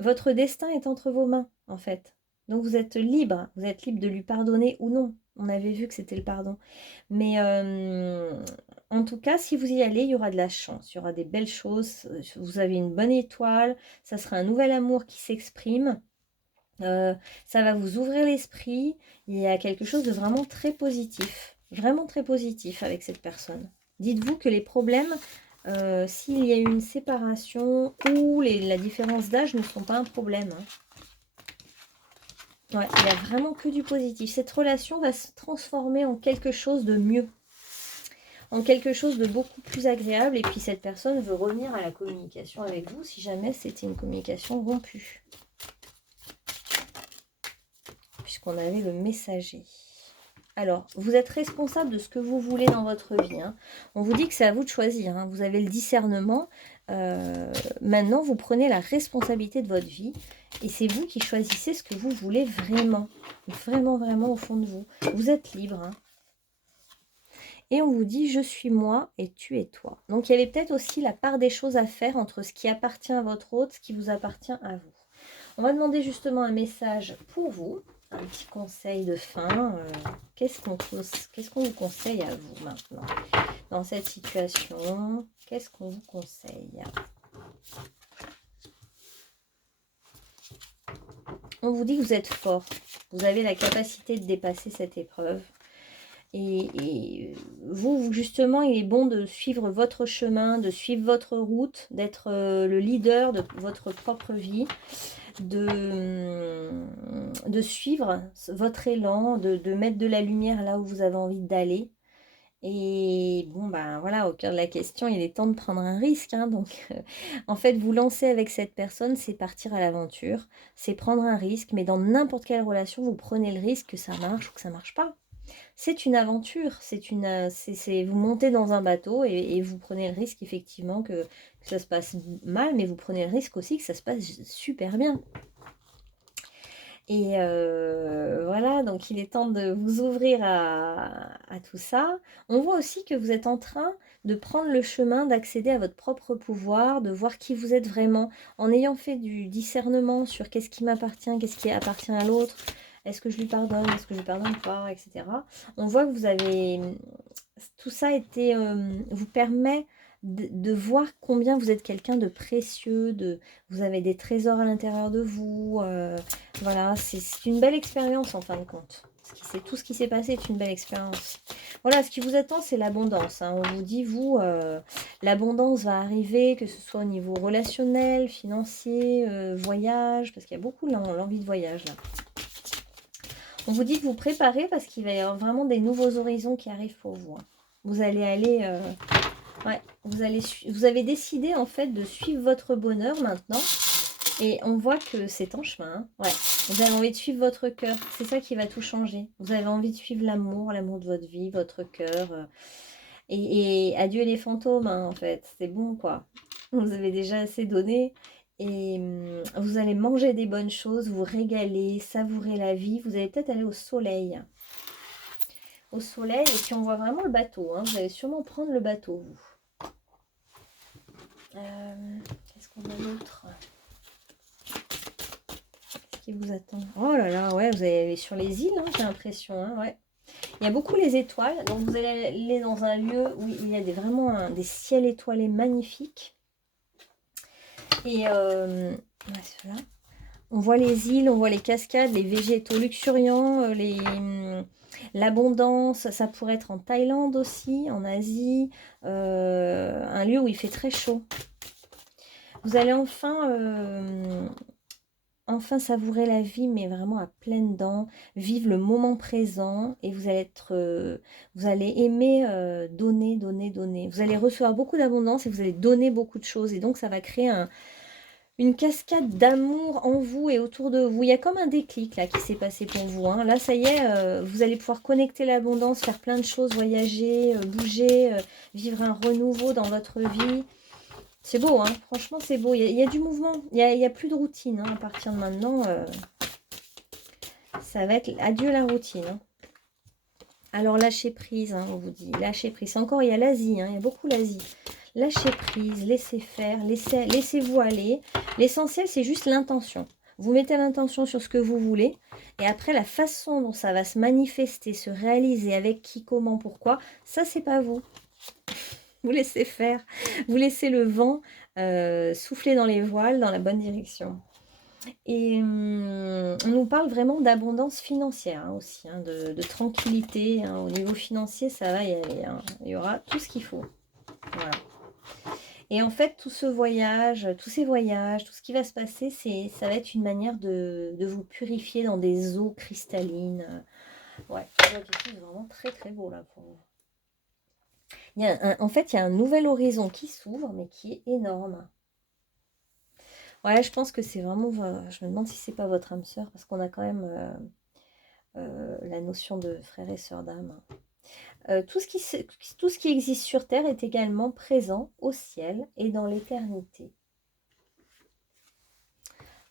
Votre destin est entre vos mains, en fait. Donc vous êtes libre de lui pardonner ou non. On avait vu que c'était le pardon. Mais en tout cas, si vous y allez, il y aura de la chance, il y aura des belles choses. Vous avez une bonne étoile, ça sera un nouvel amour qui s'exprime. Ça va vous ouvrir l'esprit. Il y a quelque chose de vraiment très positif avec cette personne. Dites-vous que les problèmes, s'il y a eu une séparation ou la différence d'âge ne sont pas un problème. Hein. Ouais, il n'y a vraiment que du positif. Cette relation va se transformer en quelque chose de mieux, en quelque chose de beaucoup plus agréable. Et puis cette personne veut revenir à la communication avec vous si jamais c'était une communication rompue. Puisqu'on avait le messager. Alors, vous êtes responsable de ce que vous voulez dans votre vie. Hein. On vous dit que c'est à vous de choisir. Hein. Vous avez le discernement. Maintenant, vous prenez la responsabilité de votre vie. Et c'est vous qui choisissez ce que vous voulez vraiment. Vraiment, vraiment au fond de vous. Vous êtes libre. Hein. Et on vous dit, je suis moi et tu es toi. Donc, il y avait peut-être aussi la part des choses à faire entre ce qui appartient à votre hôte, ce qui vous appartient à vous. On va demander justement un message pour vous. Un petit conseil de fin. Qu'est-ce qu'on vous conseille à vous maintenant dans cette situation? Qu'est-ce qu'on vous conseille? On vous dit que vous êtes fort. Vous avez la capacité de dépasser cette épreuve. Et vous, justement, il est bon de suivre votre chemin, de suivre votre route, d'être le leader de votre propre vie. De suivre votre élan, de mettre de la lumière là où vous avez envie d'aller. Et bon, ben voilà, au cœur de la question, il est temps de prendre un risque. Hein, donc, en fait, vous lancer avec cette personne, c'est partir à l'aventure, c'est prendre un risque. Mais dans n'importe quelle relation, vous prenez le risque que ça marche ou que ça marche pas. C'est une aventure, vous montez dans un bateau et vous prenez le risque effectivement que ça se passe mal, mais vous prenez le risque aussi que ça se passe super bien. Et voilà, donc il est temps de vous ouvrir à tout ça. On voit aussi que vous êtes en train de prendre le chemin d'accéder à votre propre pouvoir, de voir qui vous êtes vraiment, en ayant fait du discernement sur qu'est-ce qui m'appartient, qu'est-ce qui appartient à l'autre, est-ce que je lui pardonne, est-ce que je lui pardonne pas, etc. On voit que vous avez... Tout ça vous permet de voir combien vous êtes quelqu'un de précieux, vous avez des trésors à l'intérieur de vous. Voilà, c'est une belle expérience en fin de compte. Tout ce qui s'est passé est une belle expérience. Voilà, ce qui vous attend, c'est l'abondance. Hein. On vous dit, vous, l'abondance va arriver, que ce soit au niveau relationnel, financier, voyage, parce qu'il y a beaucoup l'envie de voyage là. On vous dit de vous préparer parce qu'il va y avoir vraiment des nouveaux horizons qui arrivent pour vous. Hein. Vous allez aller... ouais, vous avez décidé en fait de suivre votre bonheur maintenant. Et on voit que c'est en chemin. Hein. Ouais, vous avez envie de suivre votre cœur. C'est ça qui va tout changer. Vous avez envie de suivre l'amour de votre vie, votre cœur. Et adieu les fantômes, hein, en fait. C'est bon, quoi. Vous avez déjà assez donné. Et vous allez manger des bonnes choses, vous régaler, savourer la vie. Vous allez peut-être aller au soleil. Au soleil, et puis on voit vraiment le bateau. Hein. Vous allez sûrement prendre le bateau, vous. Qu'est-ce qu'on a d'autre? Qu'est-ce qui vous attend? Oh là là, ouais, vous allez aller sur les îles, hein, j'ai l'impression. Hein, ouais. Il y a beaucoup les étoiles, donc vous allez aller dans un lieu où il y a vraiment des ciels étoilés magnifiques. Et voilà. On voit les îles, on voit les cascades, les végétaux luxuriants, l'abondance. Ça pourrait être en Thaïlande aussi, en Asie, un lieu où il fait très chaud. Vous allez enfin savourer la vie, mais vraiment à pleines dents, vivre le moment présent, et vous allez aimer donner, donner, donner. Vous allez recevoir beaucoup d'abondance et vous allez donner beaucoup de choses, et donc ça va créer une cascade d'amour en vous et autour de vous. Il y a comme un déclic là qui s'est passé pour vous. Hein. Là, ça y est, vous allez pouvoir connecter l'abondance, faire plein de choses, voyager, bouger, vivre un renouveau dans votre vie. C'est beau, hein. Franchement, c'est beau. Il y a du mouvement. Il y a plus de routine. Hein. À partir de maintenant, ça va être adieu la routine. Hein. Alors, lâcher prise, hein, on vous dit. Lâcher prise. Encore, il y a l'Asie. Hein. Il y a beaucoup l'Asie. Lâchez prise, laissez faire, laissez-vous aller. L'essentiel, c'est juste l'intention. Vous mettez l'intention sur ce que vous voulez. Et après, la façon dont ça va se manifester, se réaliser, avec qui, comment, pourquoi, ça, c'est pas vous. Vous laissez faire. Vous laissez le vent souffler dans les voiles dans la bonne direction. Et on nous parle vraiment d'abondance financière hein, aussi, hein, de tranquillité. Hein. Au niveau financier, ça va y aller. Hein. Il y aura tout ce qu'il faut. Voilà. Et en fait, tous ces voyages, tout ce qui va se passer, ça va être une manière de vous purifier dans des eaux cristallines. Ouais, ça va être quelque chose de vraiment très très beau là pour vous. En fait, il y a un nouvel horizon qui s'ouvre, mais qui est énorme. Ouais, je pense que c'est vraiment... Je me demande si c'est pas votre âme sœur, parce qu'on a quand même la notion de frère et sœur d'âme. Tout ce qui existe sur Terre est également présent au ciel et dans l'éternité.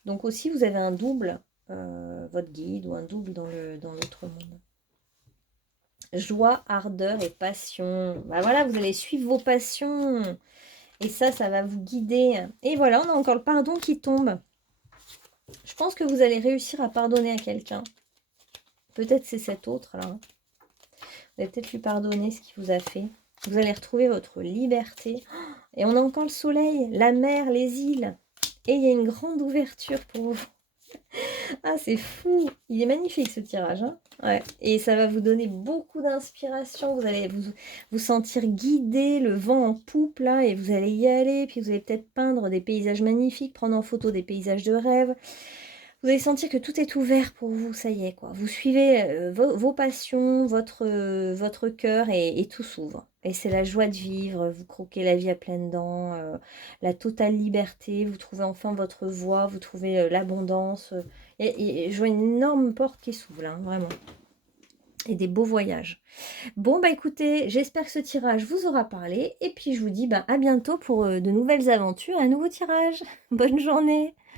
Donc aussi, vous avez un double, votre guide, ou un double dans l'autre monde. Joie, ardeur et passion. Bah voilà, vous allez suivre vos passions. Et ça va vous guider. Et voilà, on a encore le pardon qui tombe. Je pense que vous allez réussir à pardonner à quelqu'un. Peut-être c'est cet autre là. Vous allez peut-être lui pardonner ce qu'il vous a fait. Vous allez retrouver votre liberté. Et on a encore le soleil, la mer, les îles. Et il y a une grande ouverture pour vous. Ah, c'est fou. Il est magnifique ce tirage. Hein, ouais. Et ça va vous donner beaucoup d'inspiration. Vous allez vous sentir guidé, le vent en poupe là, et vous allez y aller. Puis vous allez peut-être peindre des paysages magnifiques, prendre en photo des paysages de rêve. Vous allez sentir que tout est ouvert pour vous, ça y est quoi. Vous suivez vos passions, votre cœur et tout s'ouvre. Et c'est la joie de vivre, vous croquez la vie à pleines dents, la totale liberté, vous trouvez enfin votre voie, vous trouvez l'abondance. Et je vois une énorme porte qui s'ouvre là, hein, vraiment. Et des beaux voyages. Bon bah écoutez, j'espère que ce tirage vous aura parlé. Et puis je vous dis à bientôt pour de nouvelles aventures, un nouveau tirage. Bonne journée.